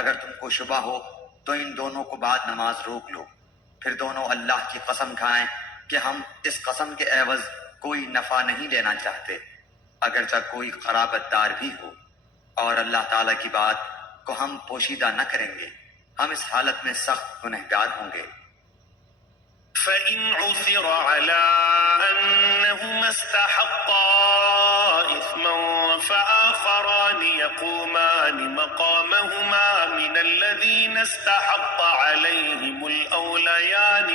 اگر تم کو شبہ ہو تو ان دونوں کو بعد نماز روک لو، پھر دونوں اللہ کی قسم کھائیں کہ ہم اس قسم کے عوض کوئی نفع نہیں لینا چاہتے، اگرچہ کوئی قرابت دار بھی ہو، اور اللہ تعالیٰ کی بات کو ہم پوشیدہ نہ کریں گے، ہم اس حالت میں سخت گنہگار ہوں گے۔ فإن عثر على أنهما استحقا إثما فآخران يقومان مقامهما من الذين استحق عليهم الأوليان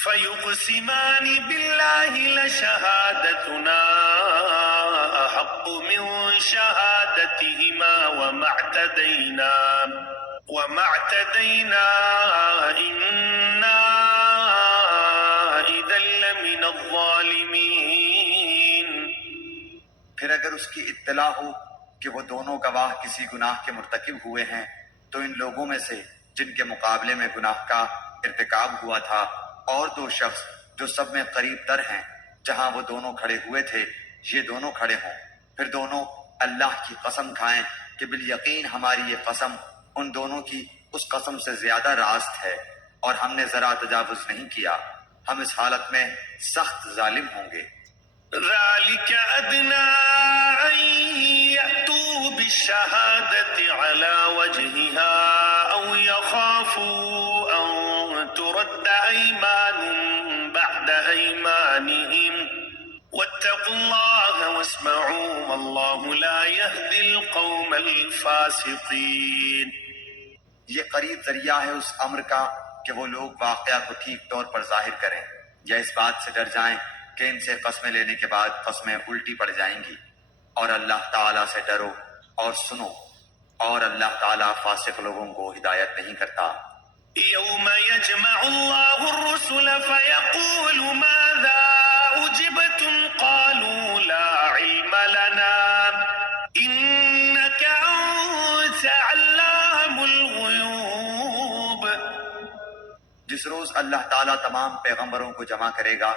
فيقسمان بالله لشهادتنا أحق من شهادتهما وما اعتدينا إنا إذا لمن الظالمين۔ پھر اگر اس کی اطلاع ہو کہ وہ دونوں گواہ کسی گناہ کے مرتکب ہوئے ہیں تو ان لوگوں میں سے جن کے مقابلے میں گناہ کا ارتکاب ہوا تھا اور دو شخص جو سب میں قریب تر ہیں جہاں وہ دونوں کھڑے ہوئے تھے یہ دونوں کھڑے ہوں، پھر دونوں اللہ کی قسم کھائیں کہ بالیقین ہماری یہ قسم ان دونوں کی اس قسم سے زیادہ راست ہے اور ہم نے ذرا تجاوز نہیں کیا، ہم اس حالت میں سخت ظالم ہوں گے۔ ذلك أدنى أن يأتوا بالشهادة على وجهها أو يخافوا أن ترد أيمان بعد أيمانهم واتقوا الله واسمعوا والله لا يهدي القوم الفاسقين۔ یہ قریب ذریعہ ہے اس امر کا کہ وہ لوگ واقعہ کو ٹھیک طور پر ظاہر کریں یا اس بات سے ڈر جائیں کہ ان سے قسمیں لینے کے بعد قسمیں الٹی پڑ جائیں گی، اور اللہ تعالیٰ سے ڈرو اور سنو، اور اللہ تعالیٰ فاسق لوگوں کو ہدایت نہیں کرتا۔ يوم يجمع الله الرسل فيقول ماذا أجبتم قالوا لا علم لنا إنك أنت علام الغيوب۔ جس روز اللہ تعالیٰ تمام پیغمبروں کو جمع کرے گا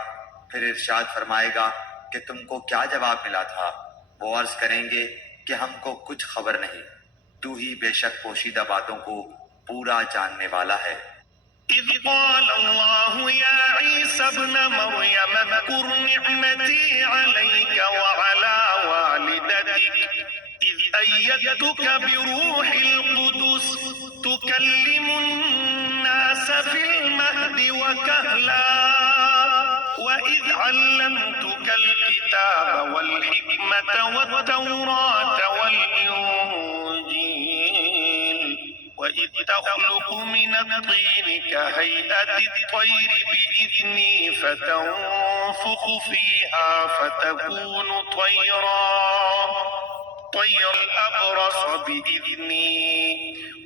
پھر ارشاد فرمائے گا کہ تم کو کیا جواب ملا تھا؟ وہ عرض کریں گے کہ ہم کو کچھ خبر نہیں، تو ہی بے شک پوشیدہ باتوں کو پورا جاننے والا ہے۔ إذ قال الله يا عيسى ابن مريم اذكر نعمتي عليك وعلى والدتك إذ أيدتك بروح القدس تكلم الناس في المهد وكهلا وإذ علمتك الكتاب والحكمة والتوراة والإنجيل وإذ تخلق من الطين كهيئة الطير بإذني فتنفخ فيها فتكون طير الأبرص بإذني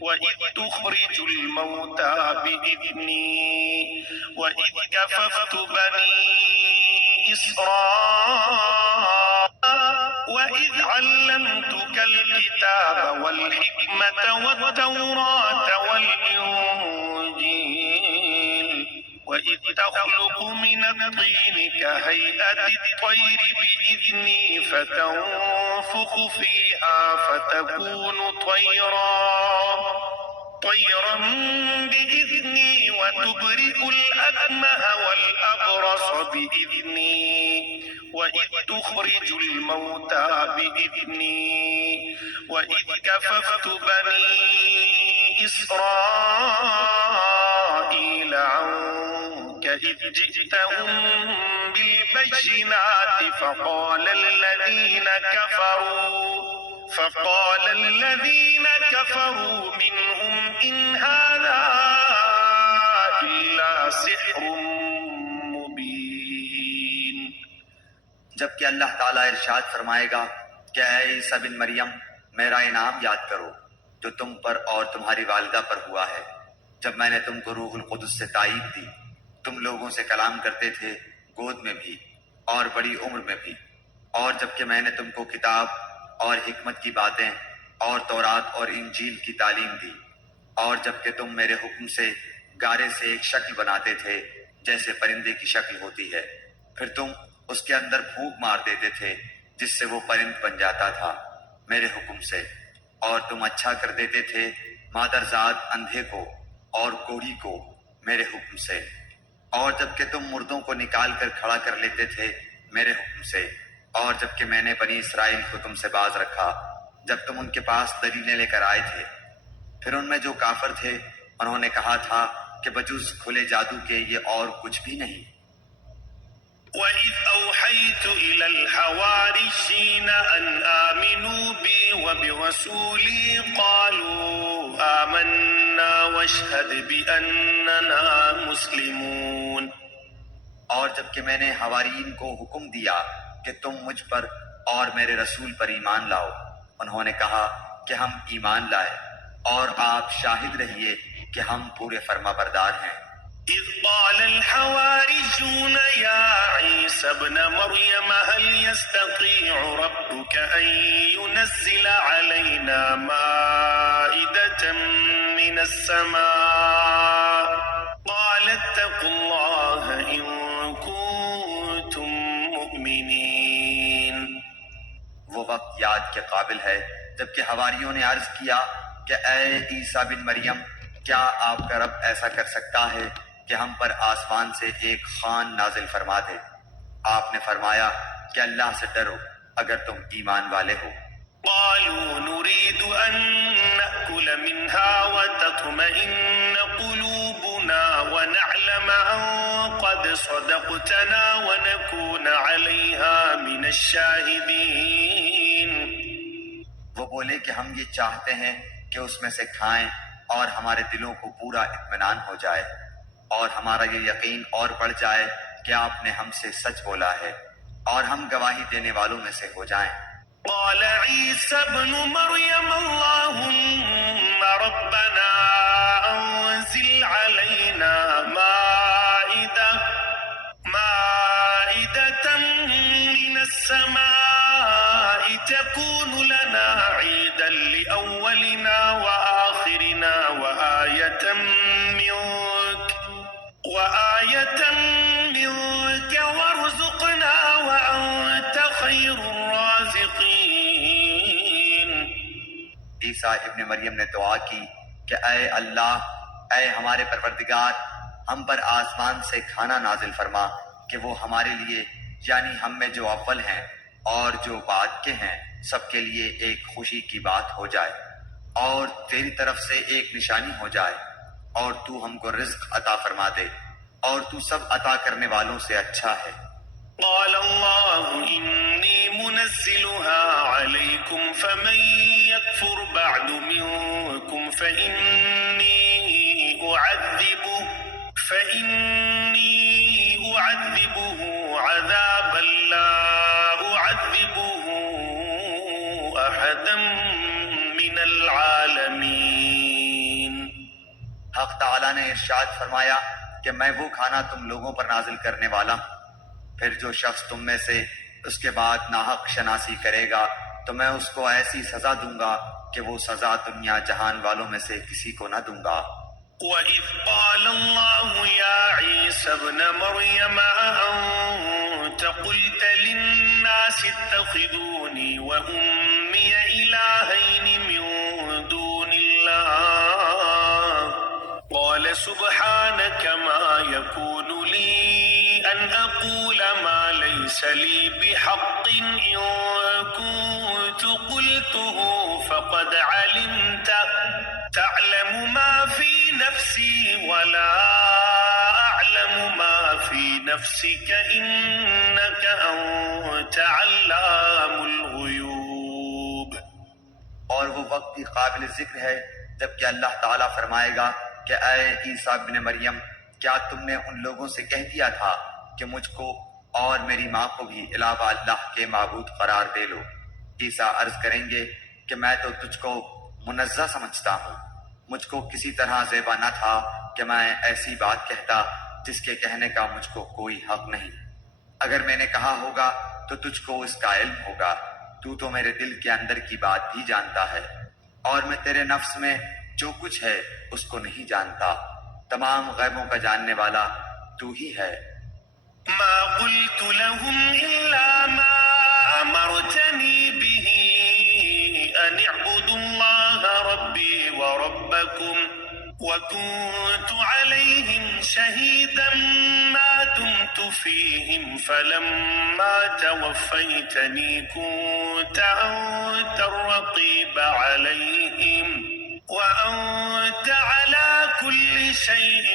وإذ تخرج الموتى بإذني وإذ كففت بني إسرائيل وإذ علمتك الكتاب والحكمة والتوراة والإنجيل وإذ تخلق من الطين كهيئة الطير بإذني فتنفخ فيها فتكون طيرا بإذني وتبرئ الأكمه والأبرص بإذني وإذ تخرج الموتى بإذني وإذ كففت بني إسرائيل عنك إذ جئتهم بالبينات فقال الذين كفروا منهم إن هذا إلا سحر مبين۔ جبکہ اللہ تعالیٰ ارشاد فرمائے گا کہ اے عیسیٰ بن مریم میرا انعام یاد کرو جو تم پر اور تمہاری والدہ پر ہوا ہے، جب میں نے تم کو روح القدس سے تائید دی، تم لوگوں سے کلام کرتے تھے گود میں بھی اور بڑی عمر میں بھی، اور جبکہ میں نے تم کو کتاب اور حکمت کی باتیں اور تورات اور انجیل کی تعلیم دی، اور جبکہ تم میرے حکم سے گارے سے ایک شکل بناتے تھے جیسے پرندے کی شکل ہوتی ہے، پھر تم اس کے اندر پھونک مار دیتے تھے جس سے وہ پرند بن جاتا تھا میرے حکم سے، اور تم اچھا کر دیتے تھے مادرزاد اندھے کو اور کوڑی کو میرے حکم سے، اور جبکہ تم مردوں کو نکال کر کھڑا کر لیتے تھے میرے حکم سے، اور جبکہ میں نے بنی اسرائیل کو تم سے باز رکھا جب تم ان کے پاس دلیلیں لے کر آئے تھے۔ پھر ان میں جو کافر تھے انہوں نے کہا تھا کہ بجز کھلے جادو کے یہ اور کچھ بھی نہیں۔ وَإِذْ أَوْحَيْتُ إِلَى الْحَوَارِيِّينَ أَنْ آمِنُوا بِي وَبِرَسُولِي قَالُوا آمَنَّا وَاشْهَدْ بِأَنَّنَا مُسْلِمُونَ۔ اور جب کہ میں نے حواریین کو حکم دیا کہ تم مجھ پر اور میرے رسول پر ایمان لاؤ، انہوں نے کہا کہ ہم ایمان لائے، اور آپ شاہد رہیے کہ ہم پورے فرما بردار ہیں۔ إذ قال الحواريون يا عيسى ابن مريم هل يستطيع ربك أن ينزل علينا مائدة من السماء قال اتقوا الله إن كنتم مؤمنين۔ وہ وقت یاد کے قابل ہے جبکہ حواریوں نے عرض کیا کہ اے عیسیٰ بن مریم، کیا آپ کا رب ایسا کر سکتا ہے کہ ہم پر آسمان سے ایک خوان نازل فرما دے؟ آپ نے فرمایا کہ اللہ سے ڈرو اگر تم ایمان والے ہو۔ قالوا نريد أن نأكل منها وتطمئن قلوبنا ونعلم أن قد صدقتنا ونكون عليها من الشاهدين۔ وہ بولے کہ ہم یہ چاہتے ہیں کہ اس میں سے کھائیں اور ہمارے دلوں کو پورا اطمینان ہو جائے، اور ہمارا یہ یقین اور بڑھ جائے کہ آپ نے ہم سے سچ بولا ہے، اور ہم گواہی دینے والوں میں سے ہو جائیں۔ قال عيسى ابن مريم اللهم ربنا أنزل علينا مائدة من السماء تكون لنا عيدا لأولنا وآخرنا وآية منك وارزقنا وأنت خير الرازقين۔ عیسیٰ ابن مریم نے دعا کی کہ اے اللہ، اے ہمارے پروردگار، ہم پر آسمان سے کھانا نازل فرما کہ وہ ہمارے لیے یعنی ہم میں جو اول ہیں اور جو بعد کے ہیں سب کے لیے ایک خوشی کی بات ہو جائے، اور تیری طرف سے ایک نشانی ہو جائے، اور تو ہم کو رزق عطا فرما دے، اور تو سب عطا کرنے والوں سے اچھا ہے۔ قال الله إني منزلها عليكم فمن يكفر بعد منكم فإني أعذبه عذابا لا أعذبه أحدا من العالمين۔ حق تعالیٰ نے ارشاد فرمایا کہ میں وہ کھانا تم لوگوں پر نازل کرنے والا ہوں، پھر جو شخص تم میں سے اس کے بعد ناحق شناسی کرے گا تو میں اس کو ایسی سزا دوں گا کہ وہ سزا دنیا جہان والوں میں سے کسی کو نہ دوں گا۔ وَإِذْ قَالَ اللَّهُ يَا عِيسَى ابْنَ مَرْيَمَ أَأَنْتَ قُلْتَ لِلنَّاسِ اتَّخِذُونِي وَأُمِّيَ إِلَٰهَيْنِ مِن دُونِ اللَّهِ قَالَ سُبْحَانَكَ مَا يَكُونُ لِي أَنْ أَقُولَ مَا لَيْسَ لِي بِحَقٍّ إِن كُنتُ قُلْتُهُ فَقَدْ عَلِمْتَهُ تَعْلَمُ مَا فِي نَفْسِي وَلَا أَعْلَمُ مَا فِي نَفْسِكَ إِنَّكَ أَنْتَ عَلَّامُ الْغُيُوبِ۔ اور وہ وقت بھی قابل ذکر ہے جب کہ اللہ تعالیٰ فرمائے گا کہ اے عیسیٰ بن مریم، کیا تم نے ان لوگوں سے کہہ دیا تھا کہ مجھ کو اور میری ماں کو بھی علاوہ اللہ کے معبود قرار دے لو؟ عیسیٰ عرض کریں گے کہ میں تو تجھ کو منزہ سمجھتا ہوں، مجھ کو کسی طرح زیبا نہ تھا کہ میں ایسی بات کہتا جس کے کہنے کا مجھ کو کوئی حق نہیں۔ اگر میں نے کہا ہوگا تو تجھ کو اس کا علم ہوگا، تو میرے دل کے اندر کی بات بھی جانتا ہے، اور میں تیرے نفس میں جو کچھ ہے اس کو نہیں جانتا، تمام غیبوں کا جاننے والا تو ہی ہے۔ ما قلت لهم إلا ما أمرتني به أن اعبدوا الله ربي وربكم وكنت عليهم شهيدا ما دمت فيهم فلما توفيتني كنت أنت الرقيب عليهم وأنت على كل شيء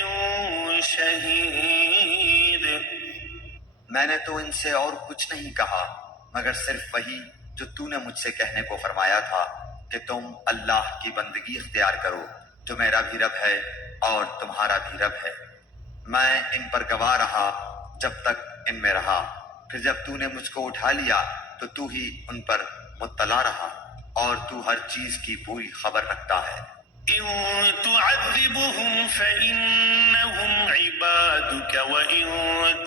شهيد. میں نے تو ان سے اور کچھ نہیں کہا مگر صرف وہی جو تو نے مجھ سے کہنے کو فرمایا تھا کہ تم اللہ کی بندگی اختیار کرو جو میرا بھی رب ہے اور تمہارا بھی رب ہے. میں ان پر گواہ رہا جب تک ان میں رہا، پھر جب تو نے مجھ کو اٹھا لیا تو تو ہی ان پر مطلع رہا اور تو ہر چیز کی پوری خبر رکھتا ہے. إن تعذبهم فإنهم عبادك وإن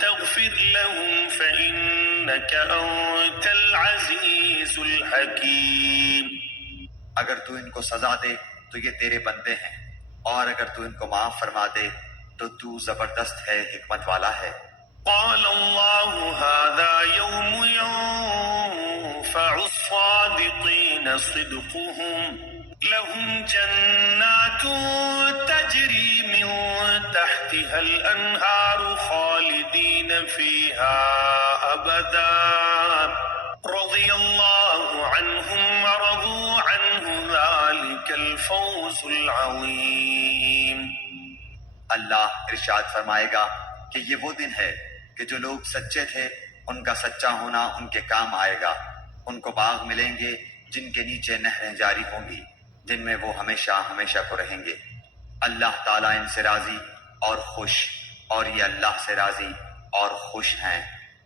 تغفر لهم فإنك أنت العزيز الحكيم. اگر تو ان کو سزا دے تو یہ تیرے بندے ہیں، اور اگر تو ان کو معاف فرما دے تو تو زبردست ہے، حکمت والا ہے. قال الله هذا يوم ينفع الصادقين صدقهم لهم جنات تجري من تحتها الأنهار خالدين فيها أبدا رضي الله عنهم ورضوا عنه ذلك الفوز العظيم. اللہ ارشاد فرمائے گا کہ یہ وہ دن ہے کہ جو لوگ سچے تھے ان کا سچا ہونا ان کے کام آئے گا. ان کو باغ ملیں گے جن کے نیچے نہریں جاری ہوں گی جن میں وہ ہمیشہ ہمیشہ کو رہیں گے. اللہ تعالیٰ ان سے راضی اور خوش، اور یہ اللہ سے راضی اور خوش ہیں.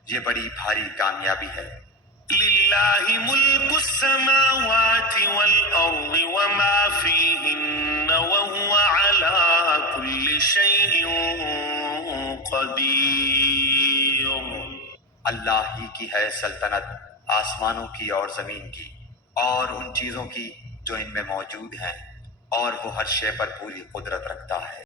یہ بڑی بھاری کامیابی ہے. لله ملك السماوات والأرض وما فيهن وهو على كل شيء قدير. اللہ ہی کی ہے سلطنت آسمانوں کی اور زمین کی اور ان چیزوں کی جو ان میں موجود ہیں، اور وہ ہر شے پر پوری قدرت رکھتا ہے.